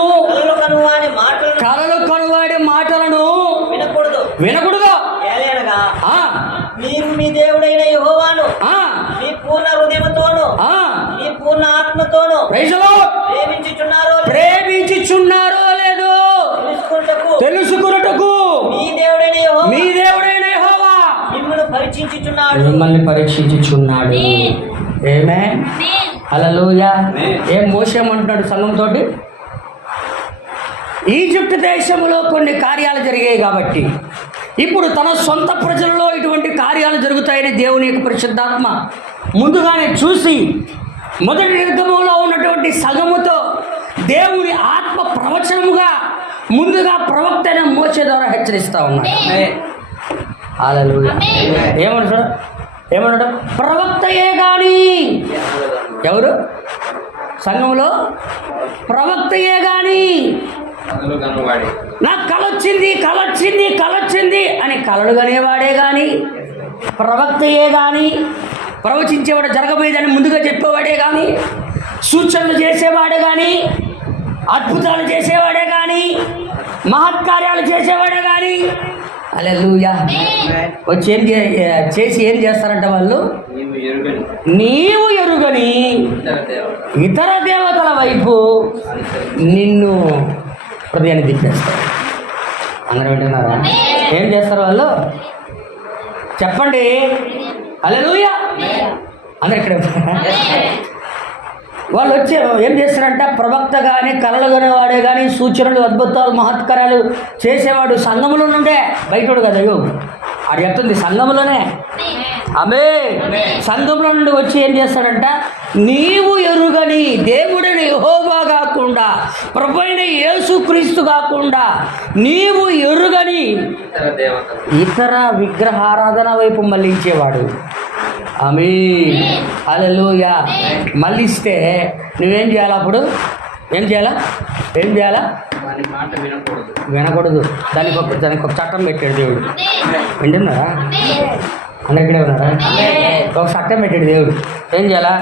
కలలు కనువాడి మాటలను వినకూడదు. ఏలనగా మీరు మీ దేవుడైన యెహోవాను మీ పూర్ణ హృదయముతోను మీ పూర్ణ ఆత్మతోను ప్రేమించుచున్నారో లేదో తెలుసుకున్నటకు మీ దేవుడైన యెహోవా మిమ్మల్ని పరీక్షించుచున్నాడు. ఆమేన్. హల్లెలూయా. ఏం మోసేమంటున్నాడు సంఘంతో? ఈజిప్ట్ దేశంలో కొన్ని కార్యాలు జరిగాయి కాబట్టి ఇప్పుడు తన సొంత ప్రజలలో ఇటువంటి కార్యాలు జరుగుతాయని దేవుని యొక్క పరిశుద్ధాత్మ ముందుగానే చూసి మొదటి నిర్గమంలో ఉన్నటువంటి సగముతో దేవుని ఆత్మ ప్రవచనముగా ముందుగా ప్రవక్త అయిన మోసే ద్వారా హెచ్చరిస్తా ఉన్నాడు. హల్లెలూయా. ఏమన్నాడు? ప్రవక్తయే గాని ఎవరు సంఘంలో ప్రవక్తయే గాని నాకు కలొచ్చింది అని కలలు కనేవాడే గాని ప్రవక్తయే గాని ప్రవచించేవాడు జరగబోయేదని ముందుగా చెప్పేవాడే కానీ సూచనలు చేసేవాడే కానీ అద్భుతాలు చేసేవాడే కానీ మహత్కార్యాలు చేసేవాడే కానీ హల్లెలూయా వచ్చి చేసి ఏం చేస్తారంట వాళ్ళు? నీవు ఎరుగని ఇతర దేవతల వైపు నిన్ను హృదయాన్ని దిప్పేస్తారు. అందరూ వింటున్నారా? ఏం చేస్తారు వాళ్ళు? చెప్పండి. హల్లెలూయా. అందరూ ఇక్కడ వాళ్ళు వచ్చి ఏం చేస్తారంట? ప్రవక్త కానీ కలలు కనేవాడే కానీ సూచనలు అద్భుతాలు మహత్కార్యాలు చేసేవాడు సంఘములో నుండే, బయటోడు కదా. అయ్యో అది చెప్తుంది సంఘంలోనే. సంఘంలో నుండి వచ్చి ఏం చేస్తాడంట? నీవు ఎరుగని దేవుడైన యెహోవా కాకుండా ప్రభువైన యేసుక్రీస్తు కాకుండా నీవు ఎరుగని ఇతర విగ్రహారాధన వైపు మళ్ళించేవాడు. ఆమేన్. హల్లెలూయా. మళ్ళిస్తే నువ్వేం చేయాలి? అప్పుడు ఏం చేయాలా? వినకూడదు. దానికి ఒక చట్టం పెట్టాడు దేవుడు. వింటున్నారా? అందరికీ ఉన్నారా? ఒక చట్టం పెట్టాడు దేవుడు. ఏం చేయాలా?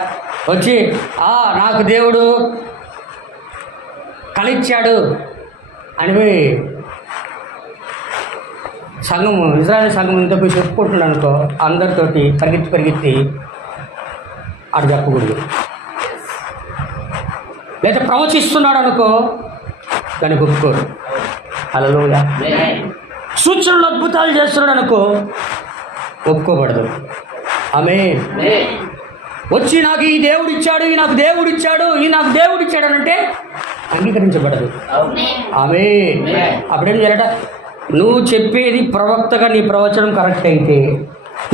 వచ్చి నాకు దేవుడు కలిచ్చాడు అని పోయి సంఘము ఇజ్రాయెల్ సంఘం ఇంత పోయి చెప్పుకుంటున్నాడు అనుకో, అందరితోటి పరిగెత్తి అటు చెప్పకూడదు. లేదా ప్రవచిస్తున్నాడు అనుకో, దానికి ఒప్పుకోరు. హల్లెలూయా. సూచనలు అద్భుతాలు చేస్తున్నాడు అనుకో, ఒప్పుకోబడదు. ఆమేన్. వచ్చి నాకు ఈ దేవుడు ఇచ్చాడు, ఈ నాకు దేవుడు ఇచ్చాడు అని అంటే అంగీకరించబడదు. ఆమేన్. అప్పుడేం చేయాలట? నువ్వు చెప్పేది ప్రవక్తగా నీ ప్రవచనం కరెక్ట్ అయితే,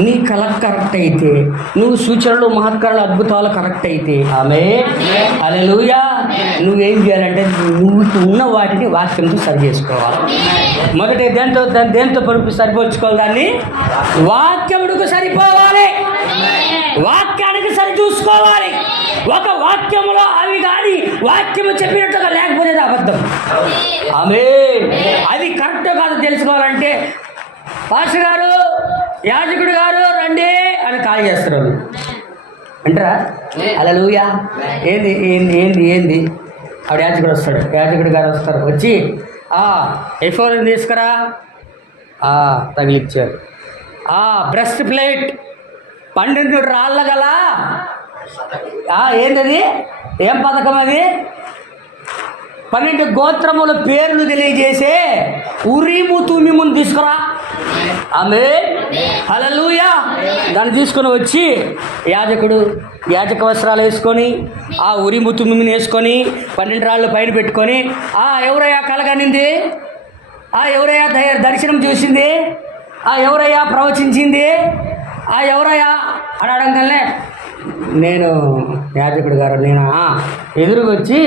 నీ కళ కరెక్ట్ అయితే, నువ్వు సూచనలు మహత్కారాలు అద్భుతాలు కరెక్ట్ అయితే, ఆమేన్. హల్లెలూయా. నువ్వేం చేయాలంటే నువ్వు ఉన్న వాటిని వాక్యంతో సరి చేసుకోవాలి. మొదటి దేంతో సరిపోల్చుకోవాలి? దాన్ని వాక్యముడికి సరిపోవాలి, వాక్యానికి సరి చూసుకోవాలి. ఒక వాక్యములో అవి కానీ వాక్యము చెప్పినట్టుగా లేకపోతే అబద్ధం. ఆమేన్. అది కరెక్ట్ కాదు తెలుసుకోవాలంటే పాస్టర్ గారు, యాజకుడు గారు రండి అని కాల్ చేస్తారు. అంటారా? హల్లెలూయా. ఏంది ఆవిడ యాజకుడు గారు వస్తారు. వచ్చి ఎఫోర్ తీసుకురా, తగిలిచ్చారు. బ్రెస్ట్ ప్లేట్ 12 రాళ్ళ గల ఏంటది? ఏం పథకం అది? 12 గోత్రముల పేర్లు తెలియజేసే ఉరీము తుమ్మిమును తీసుకురా. ఆమేన్. హల్లెలూయా. దాన్ని తీసుకొని వచ్చి యాజక వస్త్రాలు వేసుకొని ఆ ఉరీము తుమ్మిముని వేసుకొని 12 రాళ్ళు పైన పెట్టుకొని ఎవరయ్యా కలగనింది? ఎవరయ్యా దర్శనం చూసింది? ఎవరయ్యా ప్రవచించింది? ఎవరయ్యా అని అడగలే, నేను యాజకుడు గారు, నేను ఎదురుగా వచ్చి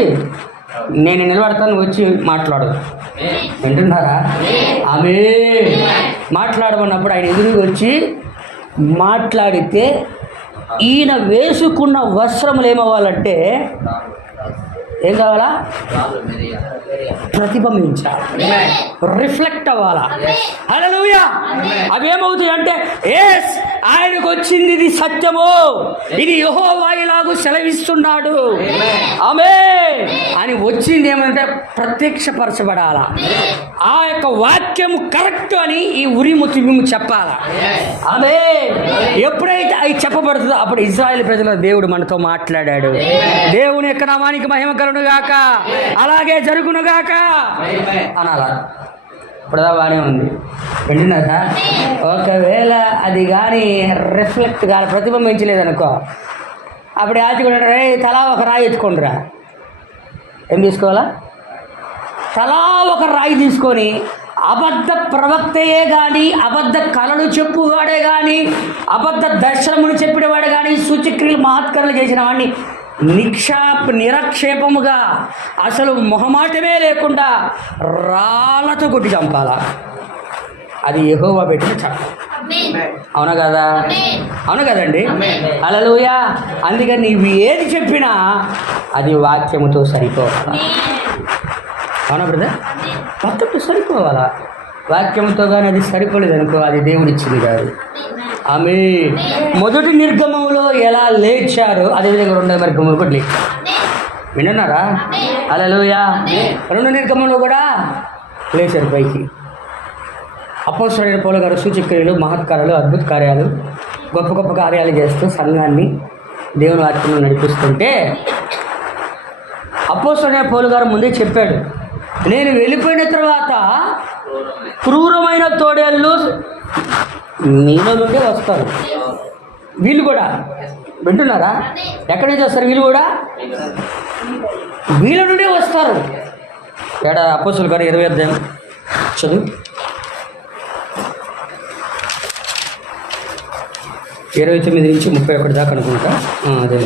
నేను నిలబడతాను, వచ్చి మాట్లాడు. వింటున్నారా? ఆమె మాట్లాడమన్నప్పుడు ఆయన ఎదురుగా వచ్చి మాట్లాడితే ఈయన వేసుకున్న వస్త్రములు ఏమవ్వాలంటే ఏం కావాలా? ప్రతిబింబించాలి, రిఫ్లెక్ట్ అవ్వాలా. హల్లెలూయా. అవి ఏమవుతాయి అంటే, ఎస్ ఆయనకు వచ్చింది ఇది సత్యము, ఇది యెహోవా ఇలాగూ సెలవిస్తున్నాడు ఆమేన్ అని వచ్చింది ఏమంటే ప్రత్యక్షపరచబడాలా. ఆ యొక్క వాక్యము కరెక్ట్ అని ఈ ఉరిముతిము చెప్పాలా. ఆమేన్. ఎప్పుడైతే అది చెప్పబడుతుందో అప్పుడు ఇశ్రాయేలు ప్రజల దేవుడు మనతో మాట్లాడాడు. దేవుని యొక్క నామానికి మహిమ కలుగును గాక, అలాగే జరుగును గాక అనాలా. ఇప్పుడు బాగానే ఉంది, వింటున్నారా? ఒకవేళ అది కానీ రిఫ్లెక్ట్ కానీ ప్రతిబింబించలేదనుకో, అప్పుడు యాజకుడు రే తలా ఒక రాయి ఎత్తుకోండిరా. ఏం తీసుకోవాలా? తలా ఒక రాయి తీసుకొని అబద్ధ ప్రవక్తయే కానీ, అబద్ధ కళలు చెప్పువాడే కానీ, అబద్ధ దర్శనములు చెప్పినవాడే కానీ, సూచక్రియలు మహత్కరలు చేసిన వాడిని నిరక్షేపముగా అసలు మొహమాటమే లేకుండా రాళ్ళతో కొట్టి చంపాలా. అది యెహోవా పెట్టిన చట్టం. అవునా కదా? అవును కదండి. హల్లెలూయా. అందుకని నీవు ఏది చెప్పినా అది వాక్యముతో సరిపోవాలా. అవునా బ్రదర్? మొత్తం సరిపోవాలా. వాక్యంతో కానీ అది సరిపోలేదనుకో, అది దేవుడిచ్చింది కాదు. ఆమె మొదటి నిర్గమంలో ఎలా లేచారో అదేవిధంగా రెండో నిర్గమంలో కూడా లేచారు. వింటున్నారా? హల్లెలూయా. రెండో నిర్గమంలో కూడా లేచారు పైకి. అపోస్తలుడైన పౌలు గారు సూచక్రియలు, మహత్కారాలు, అద్భుత కార్యాలు, గొప్ప గొప్ప కార్యాలు చేస్తూ సంఘాన్ని దేవుని వాక్యంలో నడిపిస్తుంటే అపోస్తలుడైన పౌలు గారు ముందే చెప్పాడు, నేను వెళ్ళిపోయిన తర్వాత క్రూరమైన తోడేళ్ళు మీలో నుండే వస్తారు. వీళ్ళు కూడా వింటున్నారా? ఎక్కడి నుంచి వస్తారు? వీళ్ళు కూడా వీళ్ళ నుండే వస్తారు. ఏడా అపోస్తలుల గారు 20 అధ్యాయం చదువు. 29 నుంచి 31 దాకా అనుకుంటా. అదే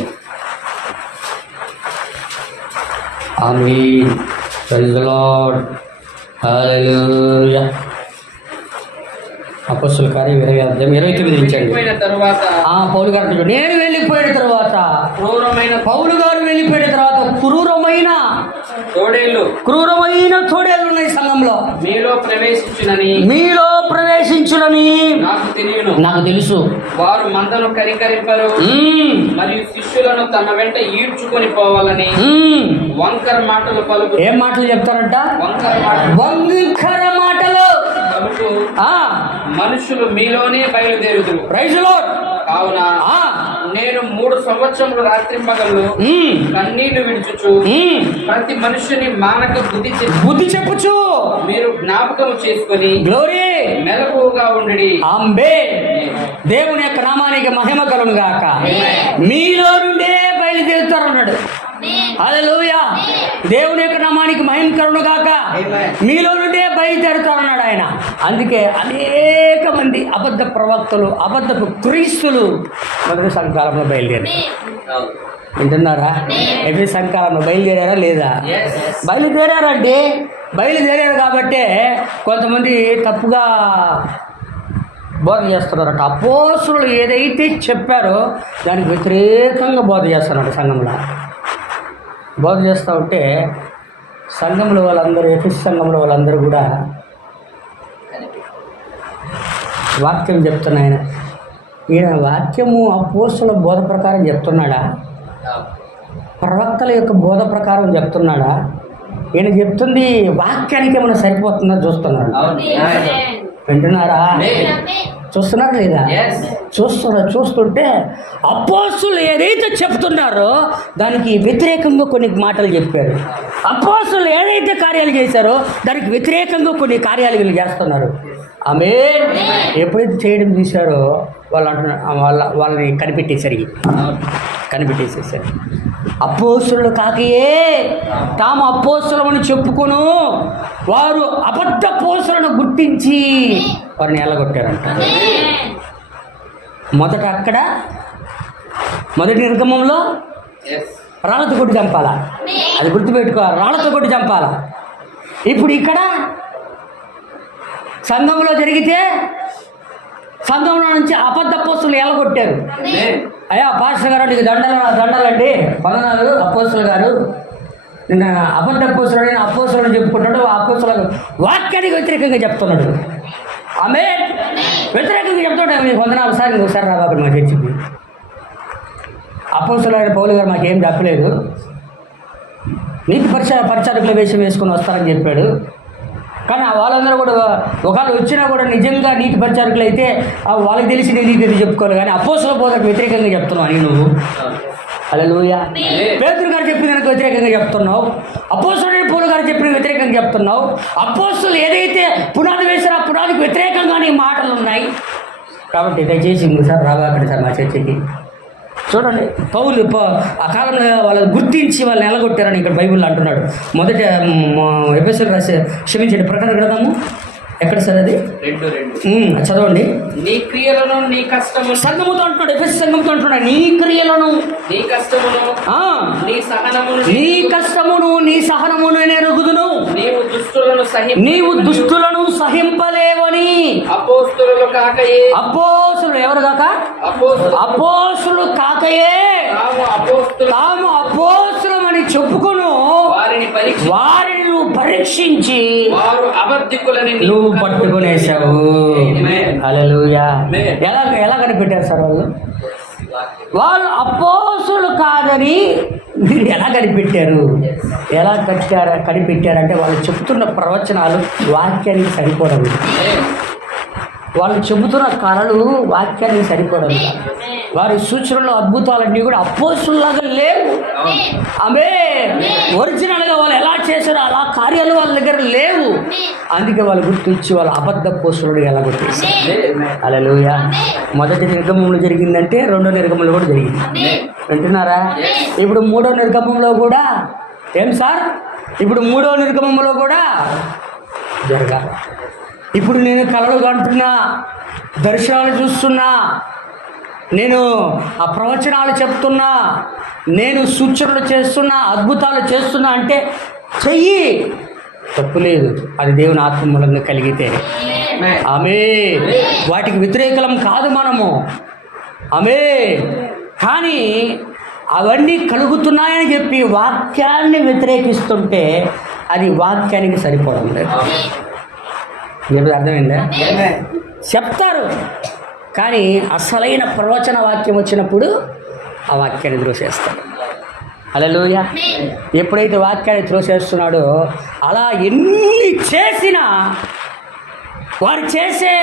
amen. Praise the Lord. Hallelujah. అపోస్తలుల కార్యం 20 అధ్యాయం 29 నుంచి అండి. పౌలు గారు అంటాడు, నేను వెళ్ళిపోయిన తర్వాత పౌలు గారు వెళ్ళిపోయిన తర్వాత క్రూరమైన తోడేళ్ళు ఉన్నాయి సంఘంలో. మీలో ప్రవేశించునని నాకు తెలుసు. వారు మందను కనికరింపరు మరియు శిష్యులను తమ వెంట ఈడ్చుకొని పోవాలని వంకర మాటలు పలుకు. ఏం మాటలు చెప్తారంట? వంకర మాటలు. మనుషులు మీలోనే బయలుదేరుదురు. Praise the lord. కావున నేను 3 సంవత్సరములు రాత్రింపగళ్ళు కన్నీళ్లు విడుచుచు ప్రతి మనుషుని మానక బుద్ధి చెప్పుచు మీరు జ్ఞాపకం చేసుకొని గ్లోరీ మెలకువగా ఉండి. దేవుని యొక్క నామానికి మహిమ కలుగును గాక. మీలో నుండే బయలుదేరుతారు అన్నాడు. హల్లెలూయా. దేవుని యొక్క నామానికి మహిమ కలుగును గాక. మీలో నుండే బయలుదేరుతారన్నాడు ఆయన. అందుకే అనేక మంది అబద్ధ ప్రవక్తలు, అబద్ధపు క్రీస్తులు మొదటి సంకాలంలో బయలుదేరారు. వింటున్నారా? ఎవ్రీ సంకాలంలో బయలుదేరారా లేదా? బయలుదేరారండి. బయలుదేరారు కాబట్టే కొంతమంది తప్పుగా బోధ చేస్తున్నారట. అపోస్తలులు ఏదైతే చెప్పారో దానికి వ్యతిరేకంగా బోధ చేస్తున్నాడు సంఘంలో. బోధ చేస్తూ ఉంటే సంఘంలో వాళ్ళందరూ, ఎఫెసు సంఘంలో వాళ్ళందరూ కూడా వాక్యం చెప్తున్నాయన. ఈయన వాక్యము అపోస్తలుల బోధ ప్రకారం చెప్తున్నాడా? ప్రవక్తల యొక్క బోధ ప్రకారం చెప్తున్నాడా? ఈయన చెప్తుంది వాక్యానికి ఏమైనా సరిపోతుందా చూస్తున్నాడు. వింటున్నారా? చూస్తున్నారా లేదా? చూస్తుంటే అపోస్తలులు ఏదైతే చెప్తున్నారో దానికి వ్యతిరేకంగా కొన్ని మాటలు చెప్పారు. అపోస్తలులు ఏదైతే కార్యాలు చేశారో దానికి వ్యతిరేకంగా కొన్ని కార్యాలు వీళ్ళు చేస్తున్నారు. ఆమేన్. ఎప్పుడైతే చేయడం చూశారో వాళ్ళు అంటున్నారు, వాళ్ళని కనిపెట్టేసేసారు. అపోస్తలులు కాకయే తాము అపోస్తలమని చెప్పుకొను వారు అబద్ధ అపోస్తలులను గుర్తించి వారిని ఎల్లగొట్టారంట. మొదట అక్కడ మొదటి నిర్గమంలో రాళ్ళతో కొట్టి చంపాలా, అది గుర్తుపెట్టుకోవాలి. రాళ్ళతో కొట్టి చంపాలా. ఇప్పుడు ఇక్కడ సంఘంలో జరిగితే సంఘంలో నుంచి అబద్ధ అపోస్తలులు ఎల్లగొట్టారు. అయ్యా పాస్టర్ గారు నీకు దండలండి, వందనాలు అపోస్తలు గారు, నేను అబద్ధ అపోస్తులని అపోస్తులని చెప్పుకుంటాడు, ఆ అపోస్తులకు వాక్యానికి వ్యతిరేకంగా చెప్తున్నాడు. ఆమె వ్యతిరేకంగా చెప్తున్నాడు. మీకు వందనాలు సార్, ఇంకొకసారి రాబాబు మా చర్చికి. అపోస్తులైన పౌలు గారు మాకేం చెప్పలేదు, నీతి పరిచారకుల వేషం వేసుకొని వస్తారని చెప్పాడు. కానీ వాళ్ళందరూ కూడా ఒకవేళ వచ్చినా కూడా నిజంగా నీతి పరిచారకులు అయితే వాళ్ళకి తెలిసి నీతి చెప్పుకోవాలి. కానీ అపోస్తుల బోధకు వ్యతిరేకంగా చెప్తున్నావు అని నువ్వు. హల్లెలూయా. పేతురు గారు చెప్పిన దానికి వ్యతిరేకంగా చెప్తున్నావు. అపోస్తులైన పౌలు గారు చెప్పిన వ్యతిరేకంగా చెప్తున్నావు. అపోస్తులు ఏదైతే పునాది వేసారో ఆ పునాదికి వ్యతిరేకంగా నీ మాటలు ఉన్నాయి. కాబట్టి దయచేసి ఇంకోసారి రాబాకండి సార్ మా చర్చకి. చూడండి, పౌలు ఆ కాలంలో వాళ్ళని గుర్తించి వాళ్ళని ఎలగొట్టారని ఇక్కడ బైబిల్లో అంటున్నాడు. మొదట ఎఫెసీయులకు రాసే క్షమించండి ప్రకటన గ్రంథము ఎక్కడ సార్ అది? 2:2 చదవండి. నీ క్రియలను నీ కష్టమును, సంఘముతో అంటున్నాడు, ఎఫెసీ సంఘముతో అంటున్నాడు, నీ క్రియలను నీ కష్టమును నీ సహనమును నీ కష్టమును నీ సహనమును ఎరుగుదును, నీవు దుష్టులను సహింపలేవని. అపోస్తులు కాకయే, అపోస్తులు ఎవరు కాక? అపోస్తులు కాకయే తాము అపోస్తులమని చెప్పుకును వారిని నువ్వు పరీక్షించి నువ్వు పట్టుకునేసావు. హల్లెలూయా. ఎలా కనిపెట్టారు సార్ వాళ్ళు అపోస్తులు కాదని మీరు ఎలా కనిపెట్టారు? ఎలా కనిపెట్టారంటే వాళ్ళు చెబుతున్న ప్రవచనాలు వాక్యానికి సరిపోవడం, వాళ్ళు చెబుతున్న కళలు వాక్యానికి సరిపోవడం, వారి సూచనలు అద్భుతాలన్నీ కూడా అపోస్తుల్లాగా లేవు. ఆమె ఒరిజినల్గా వాళ్ళు ఎలా చేశారో అలా కార్యాలు వాళ్ళ దగ్గర లేవు. అందుకే వాళ్ళు గుర్తించి వాళ్ళ అబద్ధ పోస్తులు ఎలా గుర్తిస్తారు. హల్లెలూయా. మొదటి నిర్గమంలో జరిగిందంటే రెండో నిర్గమంలో కూడా జరిగింది. వింటున్నారా? ఇప్పుడు మూడో నిర్గమంలో కూడా ఏం సార్? ఇప్పుడు మూడో నిర్గమంలో కూడా జరగాలి. ఇప్పుడు నేను కలలు కంటున్నా, దర్శనాలు చూస్తున్నా, నేను ఆ ప్రవచనాలు చెప్తున్నా, నేను సూచనలు చేస్తున్నా, అద్భుతాలు చేస్తున్నా అంటే చెయ్యి, తప్పులేదు. అది దేవుని ఆత్మ మూలంగా కలిగితే. ఆమె వాటికి వ్యతిరేకలం కాదు మనము. ఆమె కానీ అవన్నీ కలుగుతున్నాయని చెప్పి వాక్యాన్ని వ్యతిరేకిస్తుంటే అది వాక్యానికి సరిపోవడం లేదు. మీరు అర్థమైందా? చెప్తారు కానీ అసలైన ప్రవచన వాక్యం వచ్చినప్పుడు ఆ వాక్యాన్ని త్రోసేస్తాడు. హల్లెలూయా. ఎప్పుడైతే వాక్యాన్ని త్రోసేస్తున్నాడో అలా ఎన్ని చేసినా వారు చేసే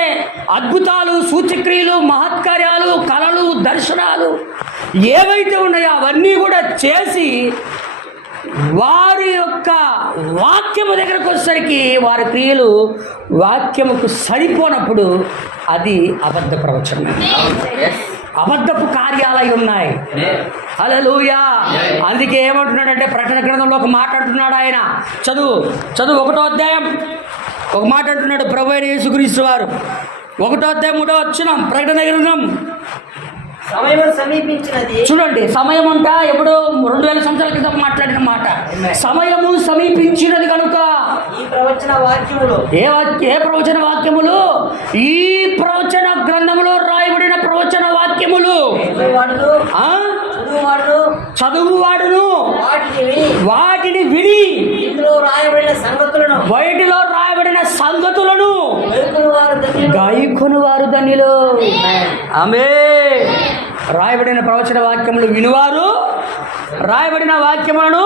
అద్భుతాలు, సూచక్రియలు, మహత్కార్యాలు, కళలు, దర్శనాలు ఏవైతే ఉన్నాయో అవన్నీ కూడా చేసి వారి యొక్క వాక్యము దగ్గరకు వచ్చేసరికి వారి క్రియలు వాక్యముకు సరిపోనప్పుడు అది అబద్ధ ప్రవచనం, అబద్ధపు కార్యాలై ఉన్నాయి. హల్లెలూయా. అందుకే ఏమంటున్నాడంటే ప్రకటన గ్రంథంలో ఒక మాట అంటున్నాడు ఆయన. చదువు 1వ అధ్యాయం ఒక మాట అంటున్నాడు ప్రభు అయిన యేసుక్రీస్తు వారు. 1వ అధ్యాయం 3వ వచనం ప్రకటన గ్రంథం. సమయం సమీపించినది. చూడండి, సమయం అంట ఎప్పుడు 2000 సంవత్సరాల క్రితం మాట్లాడిన మాట. సమయము సమీపించినది కనుక ఈ ప్రవచన వాక్యములు ఏ ప్రవచన వాక్యములు? ఈ ప్రవచన గ్రంథములో రాయబడిన ప్రవచన వాక్యములు చదువువాడును వాటిని విని బయటిలో రాయబడిన సంగతులను గాయకుని వారు ధన్యులు. ఆమె రాయబడిన ప్రవచన వాక్యములు వినువారు రాయబడిన వాక్యములను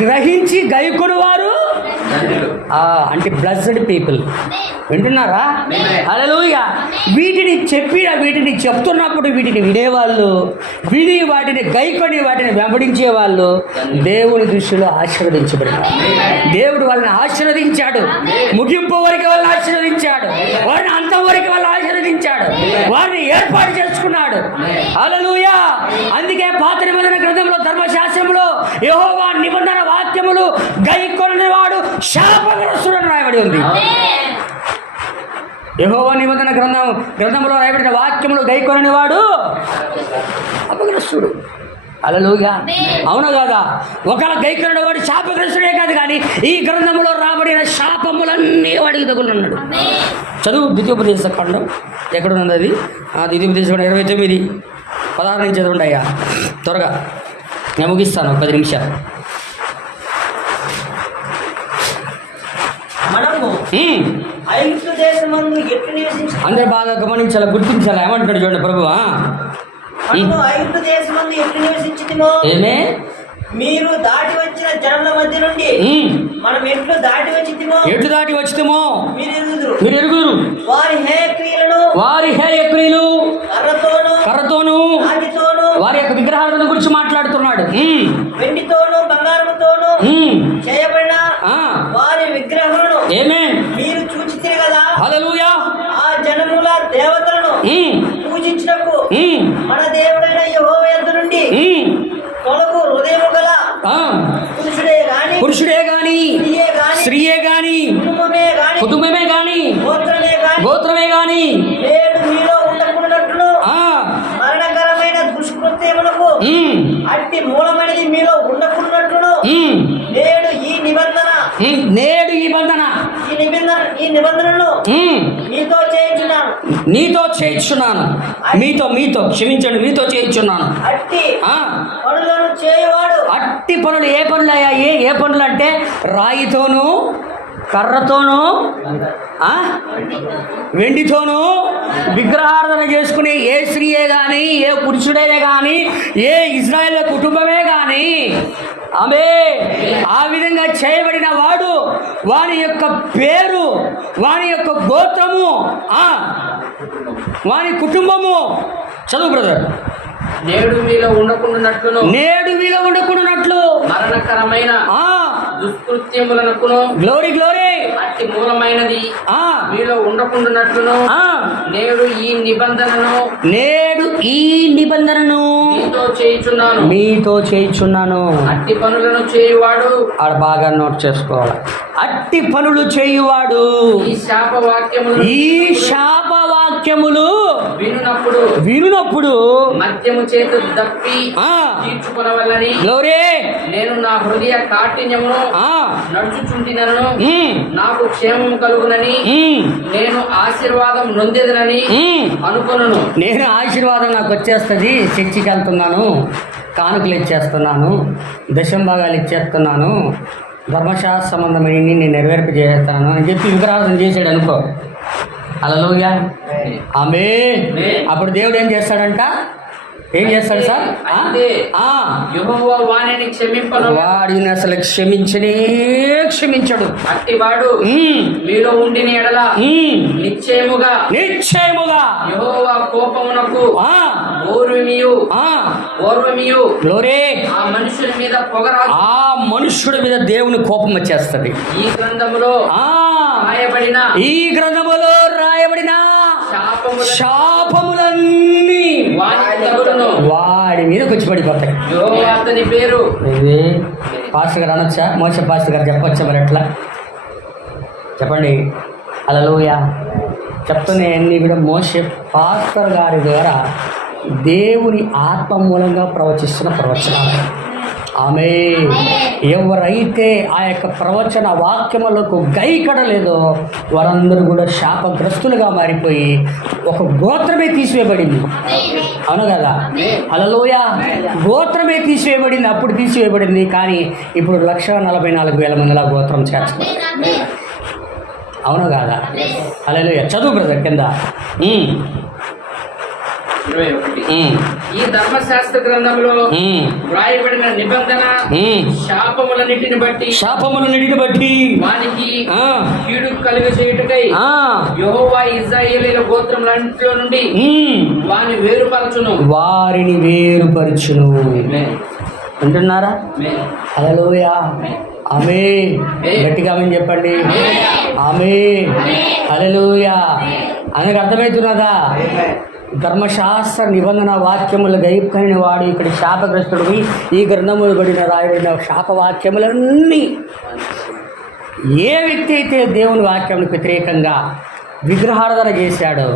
గ్రహించి గైకొని వారు అంటే బ్లెస్డ్ పీపుల్. వింటున్నారా? హల్లెలూయా. వీటిని చెప్తున్నప్పుడు వీటిని వినేవాళ్ళు, విని వాటిని గైకొని వాటిని వెంబడించే వాళ్ళు దేవుని దృష్టిలో ఆశీర్వదించబడినారు. దేవుడు వాళ్ళని ఆశీర్వదించాడు. ముగింపు వరకు వాళ్ళని ఆశీర్వదించాడు. వారిని అంతం వరకు వాళ్ళు ఆశీర్వదించాడు. వారిని ఏర్పాటు చేసుకున్నాడు. హల్లెలూయా. అందుకే పాత నిబంధన గ్రంథంలో ధర్మశాస్త్రంలో యెహోవా నిబంధన వాక్యములు గైకొనని వాడు శాపగ్రస్తుడని రాయబడి ఉంది. యెహోవా నిబంధన గ్రంథంలో రాయబడిన వాక్యములు గైకొనని వాడు శాపగ్రస్తుడు. హల్లెలూయా. అవునా కాదా? ఒకవేళ గైకొనని వాడు శాపగ్రస్తుడే కాదు, కానీ ఈ గ్రంథంలో రాబడిన శాపములన్నీ వాడికి తగులున్నాడు. చదువు ద్వితీయోపదేశ ఖండం ఎక్కడున్నది అది? ద్వితీయోపదేశ ఖండం 29:16 నుంచి చదవండి అయ్యా త్వరగా. నేను ముగిస్తాను 10 నిమిషాలు. మనము ఐగుప్తు దేశమందు ఎట్లు నివసించి అందరూ బాగా గమనించాలి, గుర్తించాలి. ఏమంటున్నాడు చూడండి ప్రభు. మనము ఐగుప్తు దేశమందు ఎట్లు నివసించితిమో ఏమే మీరు దాటి వచ్చిన జనముల మధ్య నుండి మనం ఎట్లు దాటి వచ్చితిమో ఎట్లు దాటి వచ్చితేమో మీరు ఎరుగుదురు. మీరు ఎరుగుదురు. వారి హేయ క్రియలు కర్రతోను రాగితోను వారి యొక్క విగ్రహాలను గురించి మాట్లాడుతున్నాడు. వెండితోను బంగారముతోను చేయబడిన వారి విగ్రహములను ఏమే మీరు చూచితిరి కదా. హల్లెలూయా. ఆ జనముల దేవతలను పూజించినప్పుడు మన దేవుడైన యెహోవా యొద్ద నుండి కొలకు హృదయము గల పురుషుడే గాని స్త్రీయే గాని కుటుంబమే గాని గోత్రమే గాని నేడు మీలో ఉండకున్నట్లు మరణకరమైన దుష్కృత్యములకు అట్టి మూలమైనది మీలో ఉండకున్నట్లు నేడు ఈ నిబంధనను మీతో చేయించున్నాను. మీతో క్షమించండి, మీతో చేయించున్నాను. అట్టి పనులను చేయవాడు. అట్టి పనులు ఏ పనులు అయ్యాయి? ఏ పనులు అంటే రాయితోనూ కర్రతోనూ వెండితోనూ విగ్రహారాధన చేసుకునే ఏ స్త్రీయే కానీ, ఏ పురుషుడే కానీ, ఏ ఇజ్రాయేల్ కుటుంబమే కానీ ఆమె ఆ విధంగా చేయబడిన వాడు, వాని యొక్క పేరు, వాని యొక్క గోత్రము, వాని కుటుంబము. చదువు బ్రదర్. నేడు మీలో ఉండకుండానట్లును మరణకరమైన దుష్కృత్యములనకును గ్లోరీ అట్టి మూలమైనది మీలో ఉండకుండానట్లును నేడు ఈ నిబంధనను మీతో చేయుచున్నాను. అట్టి పనులను చేయువాడు ఆడ బాగా నోట్ చేసుకోవాలి. అట్టి పనులు చేయువాడు ఈ శాపవాక్యములు వినునప్పుడు మద్యము చేత దప్పి తీర్చుకొనవలని నేను నా హృదయ కాఠిన్యమును నడుచుచుంటినను నాకు క్షేమము కలుగునని నేను ఆశీర్వాదం నొందేదనని అనుకొనును. నేను ఆశీర్వాదం నాకు వచ్చేస్తుంది. చర్చికి వెళ్తున్నాను, కానుకలు ఇచ్చేస్తున్నాను, దశంభాగాలు ఇచ్చేస్తున్నాను, ధర్మశాస్త్ర సంబంధమైన నేను నెరవేర్పు చేస్తాను అని చెప్పి విగ్రహారాధన చేశాడు అనుకో. హల్లెలూయా. ఆమేన్. అప్పుడు దేవుడు ఏం చేస్తాడంట? ఏం చేస్తాడు సార్? వాడిని అసలు క్షమించడు. అట్టివాడు మీలో ఉండిన ఎడల నిశ్చయముగా యెహోవా కోపమునకు ఓర్వమియు ఆ మనుషుల మీద పొగరాదు. ఆ మనుష్యుడి మీద దేవుని కోపం వచ్చేస్తుంది. ఈ గ్రంథములో రాయబడిన శాపములన్నీ వాడి మీదకి వచ్చి పడిపోతాయి. అతని పేరు ఇది పాస్టర్ గారు అనొచ్చా? మోస పాస్టర్ గారు చెప్పొచ్చా? మరి ఎట్లా చెప్పండి. హల్లెలూయా. చెప్తున్నాయన్నీ కూడా మోసే పాస్టర్ గారి ద్వారా దేవుని ఆత్మ మూలంగా ప్రవచిస్తున్న ప్రవచనాలు. ఆమె ఎవరైతే ఆ యొక్క ప్రవచన వాక్యములకు గైకడలేదో వారందరూ కూడా శాపగ్రస్తులుగా మారిపోయి ఒక గోత్రమే తీసివేయబడింది. అవును కదా? హల్లెలూయా. గోత్రమే తీసివేయబడింది. అప్పుడు తీసివేయబడింది. కానీ ఇప్పుడు 1,44,000 మందిలా గోత్రం చేస్తారు. అవును కాదా? హల్లెలూయా. చదువు బ్రదర్ కింద. 21. ఈ ధర్మశాస్త్ర గ్రంథంలో వ్రాయబడిన నిబంధన శాపములన్నిటిని బట్టి వానికి కీడు కలుగజేయుటకై యెహోవా ఇశ్రాయేలీయుల గోత్రములన్నిటిలో నుండి వారిని వేరుపరచును. అంటున్నారా? హల్లెలూయా. ఆమేన్. గట్టిగా ఆమేన్ చెప్పండి. ఆమేన్. హల్లెలూయా. అందుకు అర్థమవుతున్నదా? ధర్మశాస్త్ర నిబంధన వాక్యములు గైపుకైన వాడు ఇక్కడ శాపగ్రస్తుడు. ఈ గ్రంథములు రాయబడిన శాపవాక్యములన్నీ ఏ వ్యక్తి అయితే దేవుని వాక్యానికి వ్యతిరేకంగా విగ్రహారాధన చేశాడో,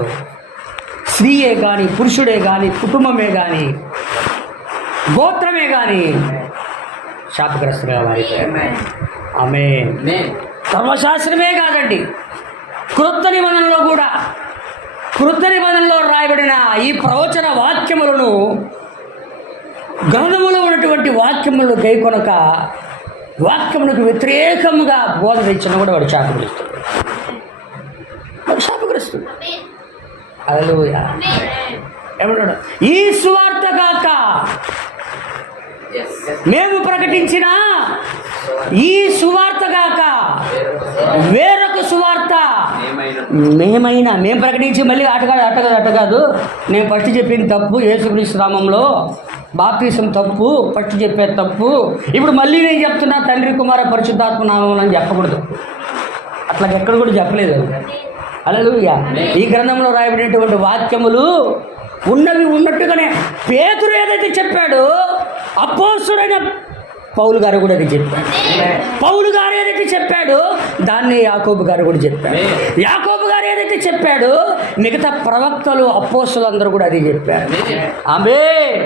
స్త్రీయే కానీ, పురుషుడే కానీ, కుటుంబమే కానీ, గోత్రమే కానీ శాపగ్రస్తుడుగా మారిపోయాడు. ఆమేన్. ధర్మశాస్త్రమే కాదండి, క్రొత్త నిబంధనలో రాయబడిన ఈ ప్రవచన వాక్యములను గ్రంథములో ఉన్నటువంటి చెప్పినటువంటి వాక్యములు గైకొనక వాక్యములకు వ్యతిరేకముగా బోధ తెచ్చినా కూడా వాడు శాపగ్రస్తుడు. వాడు శాపగ్రస్తుడు. హల్లెలూయా. ఏమన్నాడు? ఈ సువార్త కాక మేము ప్రకటించిన ఈ సువార్త కాక వేరొక సువార్త మేము ప్రకటించి మళ్ళీ అట కాదు నేను ఫస్ట్ చెప్పింది తప్పు, యేసుక్రీస్తు నామములో బాప్తిసం తప్పు, ఫస్ట్ చెప్పేది తప్పు, ఇప్పుడు మళ్ళీ నేను చెప్తున్నా తండ్రి కుమార పరిశుద్ధాత్మ నామములు అని చెప్పకూడదు. అట్లా ఎక్కడ కూడా చెప్పలేదు. హల్లెలూయా. ఈ గ్రంథంలో రాయబడినటువంటి వాక్యములు ఉన్నవి ఉన్నట్టుగానే పేతురు ఏదైతే చెప్పాడో అపోస్తలుడైన పౌలు గారు కూడా అది చెప్పాడు. పౌలు గారు ఏదైతే చెప్పాడో దాన్ని యాకోబు గారు కూడా చెప్పాడు. యాకోబు గారు ఏదైతే చెప్పాడో మిగతా ప్రవక్తలు అపోస్తలు అందరూ కూడా అది చెప్పారు. ఆమేన్.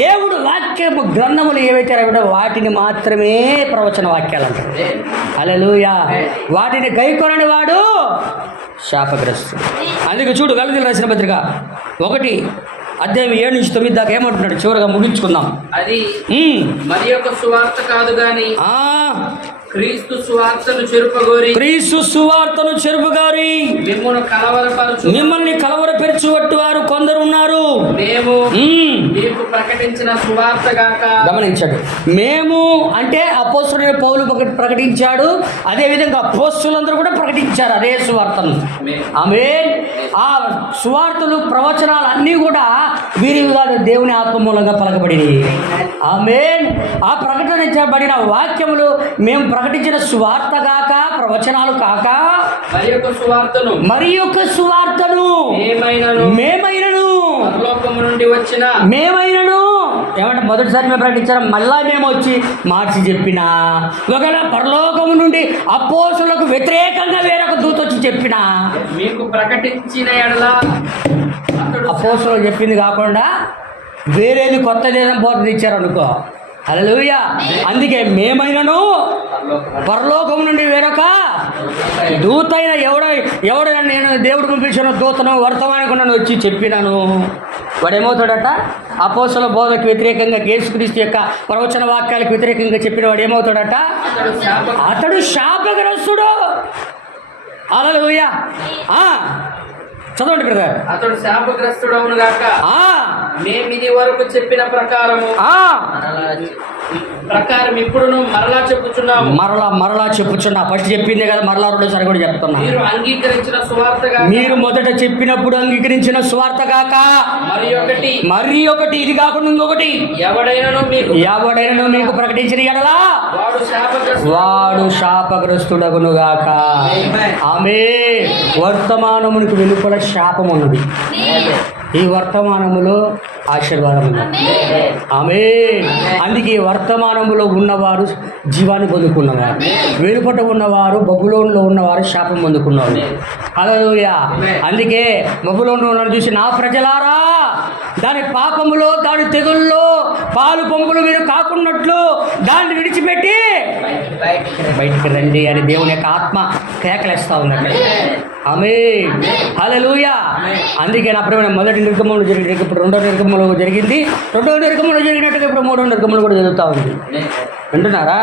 దేవుడు వాక్యము గ్రంథములు ఏవైతే రాయబడో వాటిని మాత్రమే ప్రవచన వాక్యాలు అంటారు. హల్లెలూయా. వాటిని గైకొనని వాడు శాపగ్రస్తుడు. అందుకే చూడు గలతీయులకు రాసిన పత్రిక 1:7-9 దాకా ఏమంటున్నాడు, చివరిగా ముగించుకుందాం. అది మరి యొక్క సువార్త కాదు గాని క్రీస్తు సువార్తను చెరుపుగారి మిమ్మల్ని కలవరపరచువట్టు వారు కొందరు ఉన్నారు. మేము మీకు ప్రకటించిన సువార్త గాక. గమనించాడు. మేము అంటే అపోస్తలుడైన పౌలు ప్రకటించాడు, అదే విధంగా అపోస్తలులందరూ కూడా ప్రకటించారు అదే సువార్తను. ఆమేన్. ఆ సువార్తలు ప్రవచనాలు అన్నీ కూడా వీరి దేవుని ఆత్మ మూలంగా పలకబడినవి. ఆమేన్. ఆ ప్రకటించబడిన వాక్యములు మేము ప్రకటించిన సువార్త కాక, ప్రవచనాలు కాక మరి యొక్క సువార్తను మేమైనను ఏమంటే మొదటిసారి మేము ప్రకటించాం, మళ్ళా మేము వచ్చి మార్చి చెప్పినా, ఒకవేళ పరలోకము నుండి అపోస్తలులకు వ్యతిరేకంగా వేరొక దూత వచ్చి చెప్పినా మీకు ప్రకటించిన ఎడల అపోస్తలులు చెప్పింది కాకుండా వేరేది కొత్తది ఏదైనా బోధన ఇచ్చారనుకో. హల్లెలూయా. అందుకే మేమైనను పరలోకం నుండి వేరొక దూతైన ఎవడైనా నేను దేవుడు పంపించిన దూతను వర్తమానకుండా వచ్చి చెప్పినాను, వాడేమవుతాడట? అపోస్తల బోధకు వ్యతిరేకంగా, యేసుక్రీస్తు యొక్క ప్రవచన వాక్యాలకు వ్యతిరేకంగా చెప్పిన వాడు ఏమవుతాడట? అతడు శాపగ్రస్తుడు. హల్లెలూయా. చదవండి బ్రదర్. అతడు శాపగ్రస్తుడవును గాక. మేము ఇది వరకు చెప్పిన ప్రకారం ఇప్పుడును మరలా చెప్పుచున్నాము. మరలా చెప్పుచున్నా. ఫస్ట్ చెప్పిందే కదా, మరలా రెండోసారి కూడా చెప్తున్నా. మీరు అంగీకరించిన సువార్తగా, మీరు మొదట చెప్పినప్పుడు అంగీకరించిన సువార్త కాక మరి ఒకటి ఇది కాకుండా ఇంకొకటి ఎవడైనా మీకు ప్రకటించిన ఎడలా వాడు శాపగ్రస్తుడగును గాక. ఆమేన్. వర్తమానమునికి వెలుపల శాపం ఉన్నది, ఈ వర్తమానములో ఆశీర్వాదం ఉన్నది. ఆమేన్. అందుకే ఈ వర్తమానములో ఉన్నవారు జీవాన్ని పొందుకున్నవారు, వెలుపట ఉన్నవారు బబులోనులో ఉన్నవారు శాపం పొందుకున్నారు. హల్లెలూయా. అందుకే బబులోనులో ఉన్నవారు చూసి, నా ప్రజలారా దాని పాపములో దాని తెగుల్లో పాలు పంపులు మీరు కాకున్నట్లు దాన్ని విడిచిపెట్టి బయటికి రండి అని దేవుని యొక్క ఆత్మ కేకలేస్తా ఉంది. ఆమేన్. హల్లెలూయా. అందుకే నా ప్రేమ మొదటి నిర్గమంలో జరిగింది, ఇప్పుడు రెండో నిర్గమంలో జరిగింది, రెండో నిర్గమంలో జరిగినట్టుగా ఇప్పుడు మూడో నిర్గమంలో కూడా జరుగుతూ ఉంది. వింటున్నారా?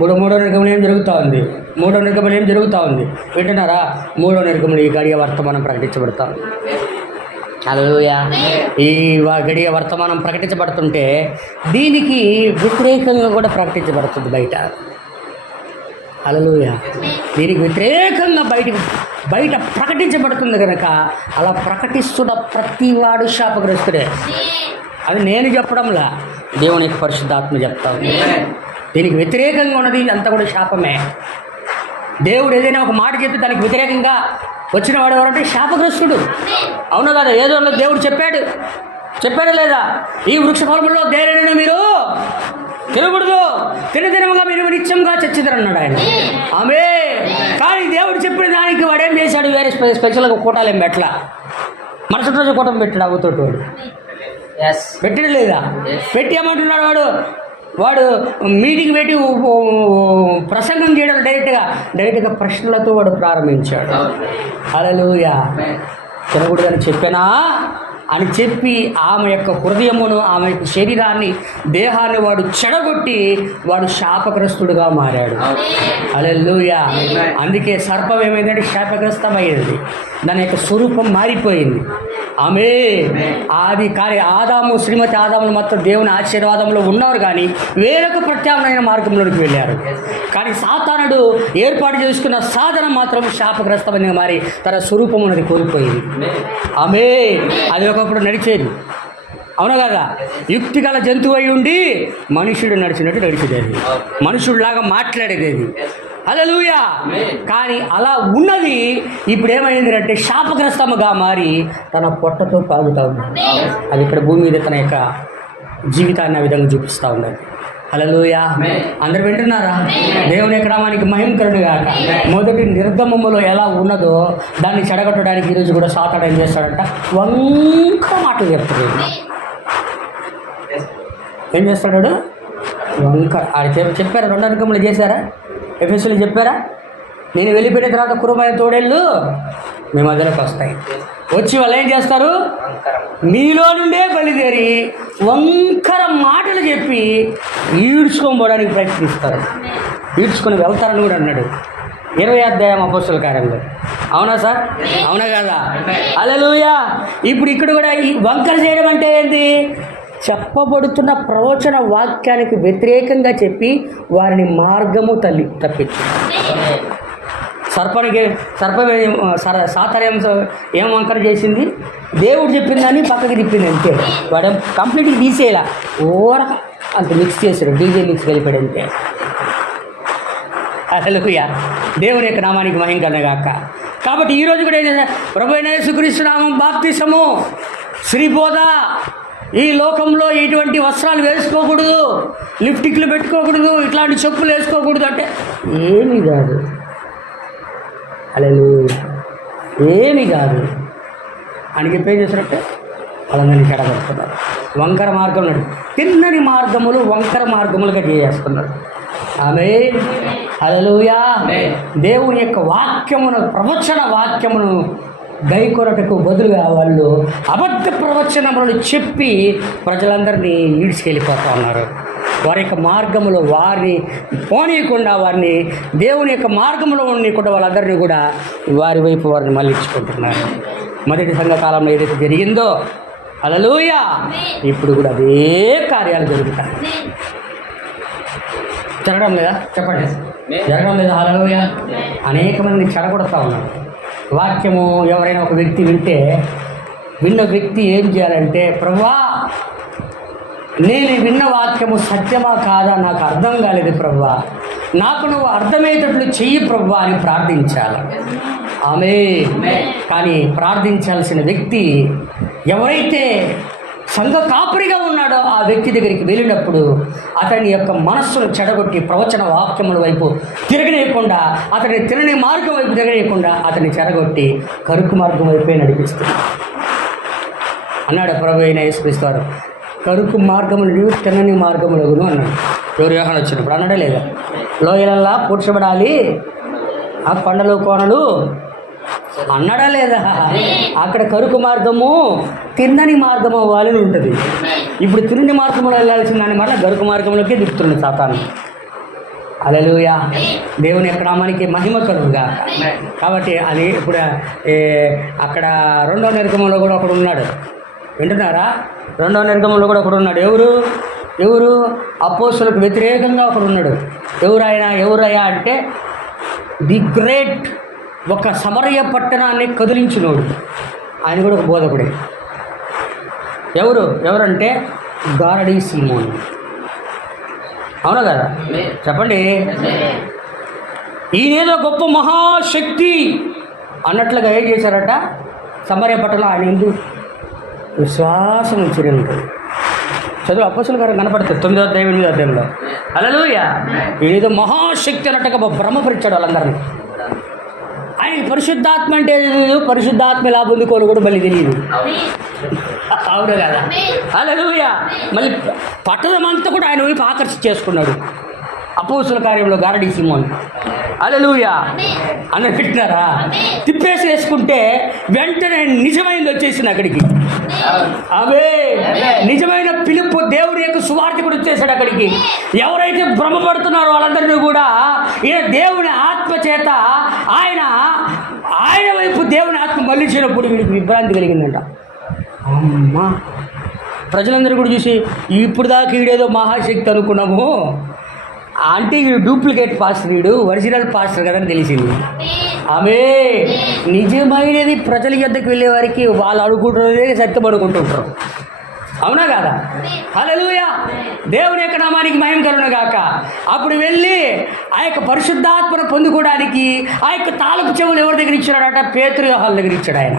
మూడో నిర్గమనం ఏం జరుగుతూ ఉంది? మూడో నిర్గమనం ఏం జరుగుతూ ఉంది? వింటున్నారా? మూడో నిర్గమనం ఈ గడియ వర్తమానం ప్రకటించబడతా ఉంది. హల్లెలూయా. ఈ గడియ వర్తమానం ప్రకటించబడుతుంటే దీనికి వ్యతిరేకంగా కూడా ప్రకటించబడుతుంది బయట. హల్లెలూయా. దీనికి వ్యతిరేకంగా బయట ప్రకటించబడుతుంది కనుక అలా ప్రకటిస్తున్న ప్రతి వాడు శాపగ్రస్తుడే. అది నేను చెప్పడంలా, దేవుని యొక్క పరిశుద్ధాత్మ చెప్తాను. దీనికి వ్యతిరేకంగా ఉన్నది అంతా కూడా శాపమే. దేవుడు ఏదైనా ఒక మాట చెప్తే దానికి వ్యతిరేకంగా వచ్చిన వాడు ఎవరంటే శాపగ్రస్తుడు. అవునా కదా? ఏదో దేవుడు చెప్పాడు లేదా? ఈ వృక్ష ఫలములో దేనినైనా మీరు తినకూడదు, తినదినముగా మీరు నిత్యంగా చచ్చిద్దరు అన్నాడు ఆయన. ఆమేన్. కానీ దేవుడు చెప్పిన దానికి వాడేం చేశాడు? వేరే స్పెషల్గా కూటాలు ఏం పెట్టలా. మరుసటి రోజు కూటం పెట్టాడు. అవుతోటి వాడు పెట్టిన లేదా? పెట్టి ఏమంటున్నాడు వాడు మీటింగ్ పెట్టి ప్రసంగం చేయడం డైరెక్ట్గా ప్రశ్నలతో వాడు ప్రారంభించాడు. హల్లెలూయా. తినకూడదని చెప్పినా అని చెప్పి ఆమె యొక్క హృదయమును, ఆమె యొక్క శరీరాన్ని, దేహాన్ని వాడు చెడగొట్టి వాడు శాపగ్రస్తుడుగా మారాడు. హల్లెలూయా. అందుకే సర్పం ఏమైందంటే శాపగ్రస్తమైంది, దాని యొక్క స్వరూపం మారిపోయింది. ఆమె అది కానీ ఆదాము, శ్రీమతి ఆదాములు మాత్రం దేవుని ఆశీర్వాదంలో ఉన్నారు, కానీ వేరొక ప్రత్యామ్నాయ మార్గంలోకి వెళ్ళారు. కానీ సాతానుడు ఏర్పాటు చేసుకున్న సాధనం మాత్రం శాపగ్రస్తమైన మారి తన స్వరూపం ఉన్నది కోల్పోయింది. ఆమె అది ఒకప్పుడు నడిచేది, అవును కదా. యుక్తి గల జంతువు అయి ఉండి మనుషుడు నడిచినట్టు నడిచేది, మనుషుడిలాగా మాట్లాడేది. హల్లెలూయా. కానీ అలా ఉన్నది ఇప్పుడు ఏమైంది అంటే శాపగ్రస్తముగా మారి తన పొట్టతో తాగుతా ఉంది. అది ఇక్కడ భూమి మీద తన యొక్క జీవితాన్ని ఆ విధంగా చూపిస్తూ ఉన్నది. హల్లెలూయా. అందరు వింటున్నారా? దేవుని యొక్క నామానికి మహిమకరుడు గాక. మొదటి నిర్గమములో ఎలా ఉన్నదో దాన్ని చెడగొట్టడానికి ఈరోజు కూడా సాతాను ఏం చేస్తాడంట? వంక మాటలు చెప్తాడు. ఏం చేస్తాడు? వంక. ఆయన చెప్పారా? 2 నిర్గములు చేశారా? ఎఫెసీయులు చెప్పారా? నేను వెళ్ళిపోయిన తర్వాత కురుమైన తోడేళ్ళు మీ మధ్యలోకి వస్తాయి, వచ్చి వాళ్ళు ఏం చేస్తారు? మీలో నుండే బయలుదేరి వంకర మాటలు చెప్పి ఈడ్చుకొని పోవడానికి ప్రయత్నిస్తారు, ఈడ్చుకొని వెళ్తారని కూడా అన్నాడు 20వ అధ్యాయం అపోస్తల కార్యంలో. అవునా సార్? అవునా కదా? హల్లెలూయా. ఇప్పుడు ఇక్కడ కూడా ఈ వంకర చేయడం అంటే ఏంటి? చెప్పబడుతున్న ప్రవచన వాక్యానికి వ్యతిరేకంగా చెప్పి వారిని మార్గము తప్పించు. సాతాను ఏం వంకర చేసింది? దేవుడు చెప్పిందని పక్కకి తిప్పింది అంతే. వాడు కంప్లీట్గా తీసేయాల, ఓరక అంత మిక్స్ చేశాడు, డీజే మిక్స్ కలిపాడు అంతే. హల్లెలూయా. దేవుని యొక్క నామానికి మహిమ కలుగుగాక. కాబట్టి ఈరోజు కూడా ఏంటంటే ప్రభువైన యేసుక్రీస్తు నామం బాప్తిసము, శ్రీబోధ. ఈ లోకంలో ఇటువంటి వస్త్రాలు వేసుకోకూడదు, లిప్టిక్లు పెట్టుకోకూడదు, ఇట్లాంటి చెప్పులు వేసుకోకూడదు అంటే ఏమీ కాదు. హల్లెలూయా. ఏమీ కాదు అని చెప్పి ఏం చేసినట్టే వాళ్ళందరినీ చెడగొడుతున్నారు. వంకర మార్గం నడు, తిన్నని మార్గములు వంకర మార్గములుగా చేసేస్తున్నారు. ఆమేన్. హల్లెలూయా. దేవుని యొక్క వాక్యమును, ప్రవచన వాక్యమును గైకొరటకు బదులుగా వాళ్ళు అబద్ధ ప్రవచనములను చెప్పి ప్రజలందరినీ ఈడ్చుకెళ్ళిపోతూ ఉన్నారు. వారి యొక్క మార్గంలో వారిని పోనీయకుండా, వారిని దేవుని యొక్క మార్గంలో ఉండకుండా వాళ్ళందరినీ కూడా వారి వైపు వారిని మళ్ళించుకుంటున్నారు. మొదటి సంఘకాలంలో ఏదైతే జరిగిందో, హల్లెలూయా, ఇప్పుడు కూడా అదే కార్యాలు జరుగుతాయి. జరగడం లేదా? చెప్పండి, జరగడం లేదా? హల్లెలూయా. అనేక మందిని చెడగొడతా ఉన్నారు. వాక్యము ఎవరైనా ఒక వ్యక్తి వింటే, విన్న వ్యక్తి ఏం చేయాలంటే, ప్రభువా నేను విన్న వాక్యము సత్యమా కాదా నాకు అర్థం కాలేదు ప్రభువా, నాకు నువ్వు అర్థమయ్యేటట్లు చెయ్యి ప్రభువా అని ప్రార్థించాలి. ఆమేన్. కానీ ప్రార్థించాల్సిన వ్యక్తి ఎవరైతే సంఘ కాపురిగా ఉన్నాడో ఆ వ్యక్తి దగ్గరికి వెళ్ళినప్పుడు అతని యొక్క మనస్సును చెడగొట్టి ప్రవచన వాక్యముల వైపు తిరగనేయకుండా, అతని తినని మార్గం వైపు తిరగనేయకుండా అతన్ని చెడగొట్టి కరుకు మార్గం వైపే నడిపిస్తుంది అన్నాడు ప్రభు అయిన యేసుక్రీస్తు వారు. కరుకు మార్గములు తినని మార్గములగును అన్నాడు. ఎవరు యోహాను వచ్చినప్పుడు అన్నాడే లేదా? లోయలల్లా పూడ్చబడాలి ఆ కొండలు కోనలు అన్నాడా లేదా? అక్కడ కరుకు మార్గము తిన్నని మార్గము అవ్వాలని ఉంటుంది. ఇప్పుడు తిన్నని మార్గంలో వెళ్ళాల్సిన దాని వల్ల గరుకు మార్గంలోకి దిగుతుంది సాతాను. హల్లెలూయా. దేవుని యొక్క నామానికి మహిమ కలుగుగా. కాబట్టి అది ఇప్పుడు అక్కడ 2వ నిర్గమంలో కూడా ఒకడు ఉన్నాడు. వింటున్నారా? 2వ నిర్గమంలో కూడా ఒకడు ఉన్నాడు. ఎవరు? అపోస్తలులకు వ్యతిరేకంగా ఒకడు ఉన్నాడు. ఎవరయ్యా అంటే ది గ్రేట్, ఒక సమరయ పట్టణాన్ని కదిలించినోడు. ఆయన కూడా ఒక బోధకుడే. ఎవరంటే గారడీ సీమోన్. అవునా కదా? చెప్పండి. ఈయనేదో గొప్ప మహాశక్తి అన్నట్లుగా ఏం చేశారట? సమరయ పట్టణంలో ఆయన ఎందుకు విశ్వాసం ఉంచి ఉంటుంది. చదువు అపోస్తలుల కార్యం కనపడుతుంది 9వ అధ్యాయం 8వ అధ్యాయంలో. హల్లెలూయా. ఈయనేదో మహాశక్తి అన్నట్టుగా భ్రమపరిచాడు వాళ్ళందరినీ. ఆయనకి పరిశుద్ధాత్మ అంటే తెలియదు, పరిశుద్ధాత్మ ఎలా పొందుకోని కూడా మళ్ళీ తెలియదు. అవును కదా? హల్లెలూయా. మళ్ళీ పట్టణమంతా కూడా ఆయన వైపు ఆకర్షించేసుకున్నాడు అపోస్తలుల కార్యంలో గారడీ సీమోన్. హల్లెలూయా. అందరు పెట్టినారా? తిప్పేసి వేసుకుంటే వెంటనే నిజమైంది వచ్చేసింది అక్కడికి. అవే నిజమైన పిలుపు దేవుడి యొక్క సువార్థకుడు వచ్చేసాడు అక్కడికి. ఎవరైతే భ్రమపడుతున్నారో వాళ్ళందరినీ కూడా ఈయన దేవుని ఆత్మ చేత ఆయన వైపు దేవుని ఆత్మ మళ్ళించినప్పుడు వీడికి విభ్రాంతి కలిగిందంట. అమ్మా, ప్రజలందరూ కూడా చూసి ఇప్పుడు దాకా వీడేదో మహాశక్తి అనుకున్నాము, అంటే వీడు డూప్లికేట్ పాస్టర్, వీడు ఒరిజినల్ పాస్టర్ కదా అని తెలిసింది. ఆమె నిజమైనది ప్రజల యొద్దకు వెళ్ళే వారికి వాళ్ళు అడుగుకుంటున్నదే సత్యం అనుకుంటుంటారు. అవునా కాదా? హల్లెలూయా, దేవుని యొక్క నామానికి మహిమ కలుగును గాక. అప్పుడు వెళ్ళి ఆ యొక్క పరిశుద్ధాత్మను పొందుకోవడానికి ఆ యొక్క తాలపు చెవులు ఎవరి దగ్గర ఇచ్చాడట? పేతురు యోహాను దగ్గర ఇచ్చాడు ఆయన.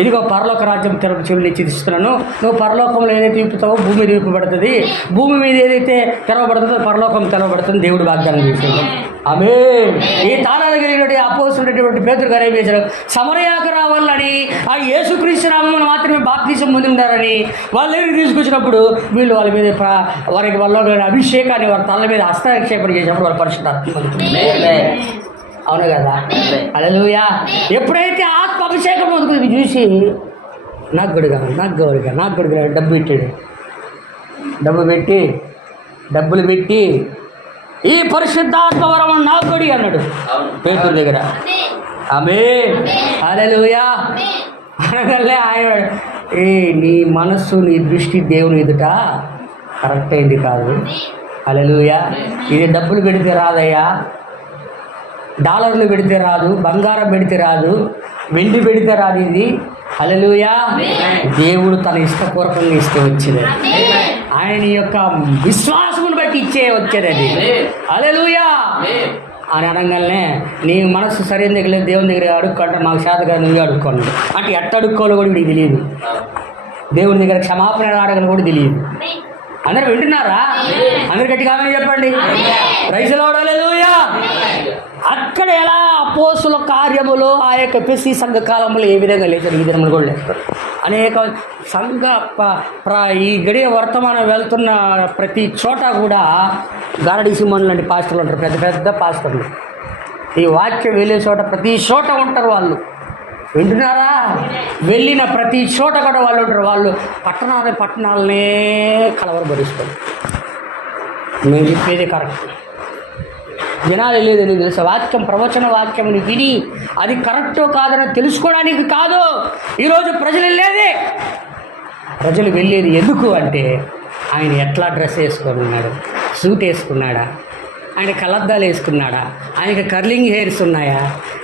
ఇదిగో పరలోక రాజ్యం తెరపు చెవులు ఇచ్చిస్తున్నాను, నువ్వు పరలోకంలో ఏదైతే విప్పుతావో భూమి మీద విప్పబడుతుంది, భూమి మీద ఏదైతే తెరవబడుతుందో పరలోకం తెరవబడుతుంది. దేవుడు వాగ్దానం చేశాడు. ఆమె ఈ తాళాలు కలిగినటువంటి అపోస్తుడైనటువంటి పేతురు గారు ఏం చేశారు? సమరయాకు రావాలని ఆ యేసుక్రీస్తు నామమున మాత్రమే బాప్తిసం పొంది ఉన్నారని వాళ్ళ దగ్గరికి తీసుకొచ్చినప్పుడు వీళ్ళు వాళ్ళ మీద వాళ్ళ అభిషేకాన్ని వారి తల మీద హస్తక్షేపణ చేసినప్పుడు వాళ్ళ పరిశుద్ధాత్మ పొందుతుంది. అవును కదా? హల్లెలూయా. ఎప్పుడైతే ఆత్మ అభిషేకం పొందుకుంది చూసి నాకు గొడుగా డబ్బు పెట్టాడు. డబ్బులు పెట్టి ఈ పరిశుద్ధాత్మ వరం నాకు కొడి అన్నాడు పేతురు దగ్గర. ఆమేన్, హల్లెలూయా. అనగలే ఆయన నీ మనస్సు నీ దృష్టి దేవుని ఎదుట కరెక్ట్ అయింది కాదు. హల్లెలూయా. ఇది డబ్బులు పెడితే రాదయ్యా, డాలర్లు పెడితే రాదు, బంగారం పెడితే రాదు, వెండి పెడితే రాదు. ఇది హల్లెలూయా, దేవుడు తన ఇష్టపూర్వకంగా ఇస్తే వచ్చేది, ఆయన యొక్క విశ్వాసమును బట్టి ఇచ్చే వచ్చేది అది. హల్లెలూయా అని అనగానే నీ మనస్సు సరైన దగ్గర లేదు, దేవుని దగ్గర అడుక్కుంటే మాకు శాతగా నువ్వే అడుక్కోండి అంటే ఎట్ట అడుక్కోవాలో కూడా వీడికి తెలియదు. దేవుని దగ్గర క్షమాపణ అడగని కూడా తెలియదు. అందరు వింటున్నారా? అందరు గట్టిగా చెప్పండి. Praise the Lord. హల్లెలూయా. అక్కడ ఎలా అపోస్తుల కార్యములో ఆ యొక్క ఎఫెసీ సంఘ కాలంలో ఏ విధంగా లేచారు, ఈ విధంగా కూడా లేస్తారు. అనేక సంఘ ఈ గడియ వర్తమానం వెళ్తున్న ప్రతి చోట కూడా గారడి సిమోన్ లాంటి పాస్టర్లు ఉంటారు, పెద్ద పెద్ద పాస్టర్లు. ఈ వాక్యం వెళ్ళే చోట ప్రతి చోట ఉంటారు వాళ్ళు. వింటున్నారా? వెళ్ళిన ప్రతి చోట కూడా వాళ్ళు ఉంటారు. వాళ్ళు పట్టణాలనే కలవరపరుస్తారు. నేను చెప్పేది కరెక్ట్. జనాలు లేదని తెలుసా? వాక్యం, ప్రవచన వాక్యం విని అది కరెక్టో కాదని తెలుసుకోవడానికి కాదు ఈరోజు ప్రజలు వెళ్ళేది. ప్రజలు వెళ్ళేది ఎందుకు అంటే ఆయన ఎట్లా డ్రెస్ వేసుకొని ఉన్నాడు, సూట్ వేసుకున్నాడా, ఆయన కలద్దాలు వేసుకున్నాడా, ఆయనకి కర్లింగ్ హెయిర్స్ ఉన్నాయా,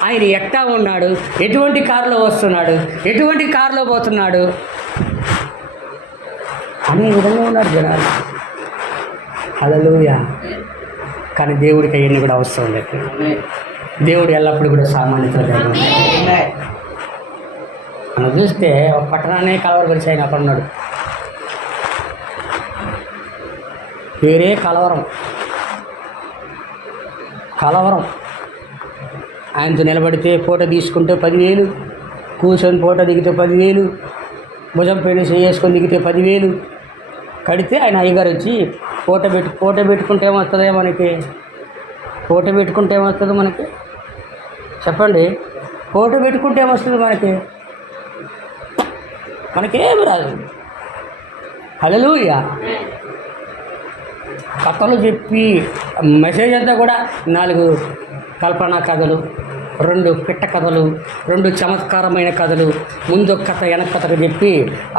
ఆయన ఎట్టా ఉన్నాడు, ఎటువంటి కారులో వస్తున్నాడు, ఎటువంటి కారులో పోతున్నాడు అనే విధంగా ఉన్నారు జనాలు. హల్లెలూయా. కానీ దేవుడికి అవన్నీ కూడా అవసరం లేదు. దేవుడు ఎల్లప్పుడూ కూడా సామాన్యత. మనం చూస్తే ఒక పట్టణాన్ని కలవరపరిచి ఆయన అక్కడ ఉన్నాడు. వేరే కలవరం ఆయనతో నిలబడితే ఫోటో తీసుకుంటే 10,000, కూర్చొని ఫోటో దిగితే 10,000, భుజం పైన చేసుకొని దిగితే 10,000 కడితే ఆయన అయ్యగారు వచ్చి ఫోటో పెట్టుకుంటే ఏమొస్తుంది మనకి? ఫోటో పెట్టుకుంటే ఏమొస్తుంది మనకి? చెప్పండి. ఫోటో పెట్టుకుంటే ఏమొస్తుంది మనకి? మనకేమి రాదు. హల్లెలూయా. కథలు చెప్పి మెసేజ్ అంతా కూడా 4 కల్పనా కథలు, 2 పిట్ట కథలు, 2 చమత్కారమైన కథలు, ముందు కథ వెనక కథకు చెప్పి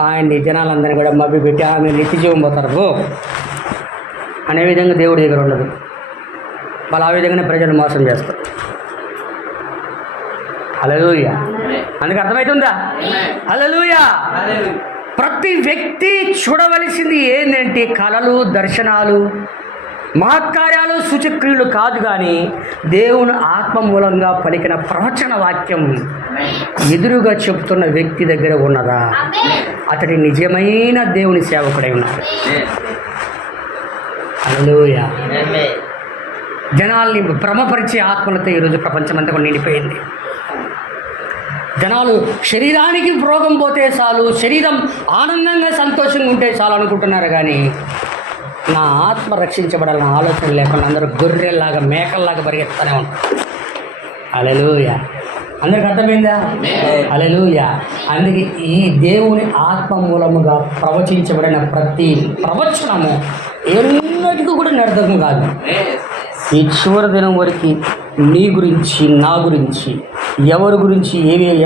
ఆయన్ని జనాలందరినీ కూడా మభ్య పెట్టి ఆమె నిత్యజీవం పోతారు అనే విధంగా దేవుడి దగ్గర ఉండదు. వాళ్ళు ఆ విధంగానే ప్రజలు మోసం చేస్తారు. హల్లెలూయా. అందుకు అర్థమవుతుందా? హల్లెలూయా. ప్రతి వ్యక్తి చూడవలసింది ఏంటంటే కళలు, దర్శనాలు, మహత్కార్యాలు, సూచక్రియలు కాదు, కానీ దేవుని ఆత్మ మూలంగా పలికిన ప్రవచన వాక్యం ఎదురుగా చెబుతున్న వ్యక్తి దగ్గర ఉన్నదా? అతడి నిజమైన దేవుని సేవకుడై ఉన్నాడు. హల్లెలూయా. జనాల్ని భ్రమపరిచే ఆత్మలతో ఈరోజు ప్రపంచమంతా కూడా నిండిపోయింది. జనాలు శరీరానికి రోగం పోతే చాలు, శరీరం ఆనందంగా సంతోషంగా ఉంటే చాలు అనుకుంటున్నారు, కానీ నా ఆత్మ రక్షించబడాలన్న ఆలోచన లేకుండా అందరూ గొర్రెల్లాగా మేకల్లాగా పరిగెత్తానే ఉంటారు. హల్లెలూయా. అందరికి అర్థమైందా? హల్లెలూయా. అందుకే ఈ దేవుని ఆత్మ మూలముగా ప్రవచించబడిన ప్రతి ప్రవచనము ఎన్నటికీ కూడా నిరర్ధకం కాదు. ఈ చివరి దినం వరకు నీ గురించి, నా గురించి, ఎవరి గురించి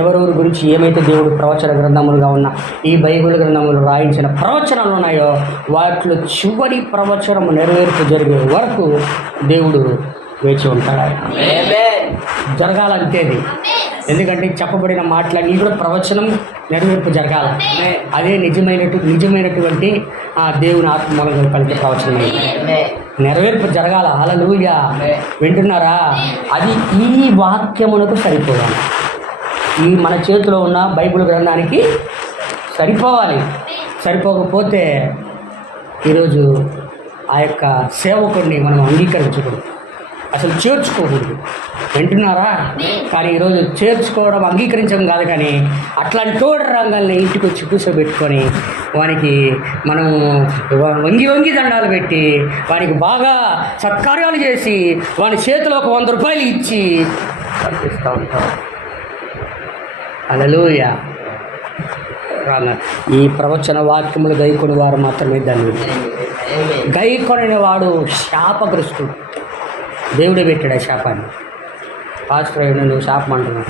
ఎవరెవరి గురించి ఏమైతే దేవుడు ప్రవచన గ్రంథములుగా ఉన్న ఈ బైబిల్ గ్రంథములు రాయించిన ప్రవచనాలు ఉన్నాయో వాటిలో చివరి ప్రవచనము నెరవేర్పు జరిగే వరకు దేవుడు వేచి ఉంటాడు. జరగాలంతేది. ఎందుకంటే చెప్పబడిన మాటలన్నీ కూడా ప్రవచనం నెరవేర్పు జరగాలి. అదే నిజమైనటువంటి ఆ దేవుని ఆత్మూలంగా కలిగే ప్రవచనం నెరవేర్పు జరగాల. హల్లెలూయా. వింటున్నారా? అది ఈ వాక్యమునకు సరిపోవాలి. ఈ మన చేతిలో ఉన్న బైబిల్ గ్రంథానికి సరిపోవాలి. సరిపోకపోతే ఈరోజు ఆ యొక్క సేవకుడిని మనం అంగీకరించకూడదు, అసలు చేర్చుకోకూడదు. వింటున్నారా? కానీ ఈరోజు చేర్చుకోవడం అంగీకరించడం కాదు, కానీ అట్లాంటి తోడు రంగాల్ని ఇంటికి వచ్చి కూర్చోబెట్టుకొని వానికి మనం వంగి దండాలు పెట్టి వానికి బాగా సత్కార్యాలు చేసి వాని చేతిలో ఒక 100 రూపాయలు ఇచ్చి పంపిస్తూ ఉంటాం. హల్లెలూయా. ఈ ప్రవచన వాక్యములు గైకొని వారు మాత్రమే దాన్ని గైకొనిన వాడు శాపగ్రస్తుడు. దేవుడే పెట్టాడు ఆ శాపాన్ని. పాస్టర్ నువ్వు శాపం అంటున్నావు.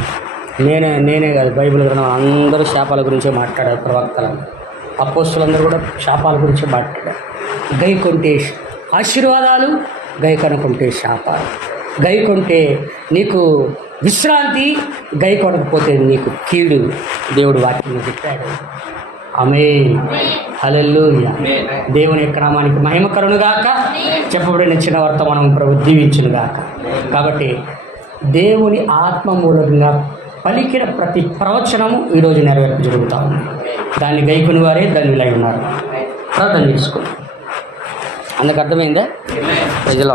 నేనే కాదు, బైబిల్ గ్రంథం అందరూ శాపాల గురించే మాట్లాడారు. ప్రవక్తలు, అపోస్తులందరూ కూడా శాపాల గురించే మాట్లాడారు. గై కొంటే ఆశీర్వాదాలు, గై కనుకుంటే శాపాలు. గై కొంటే నీకు విశ్రాంతి, గై కొనకపోతే నీకు కీడు. దేవుడు వాక్యం చెప్పాడు. ఆమేన్. హల్లెలూయా. దేవుని యొక్క నామానికి మహిమ కలుగునుగాక. చెప్పబడిన చిన్న వర్తమానం ప్రభు దీవించునుగాక. కాబట్టి దేవుని ఆత్మ మూలంగా పలికిన ప్రతి ప్రవచనము ఈరోజు నెరవేర్పు జరుగుతూ ఉంది. దాన్ని గైకొని వారే దాన్ని విలై ఉన్నారు. ప్రార్థన చేసుకోండి. అందుకు అర్థమైందా? ప్రజలు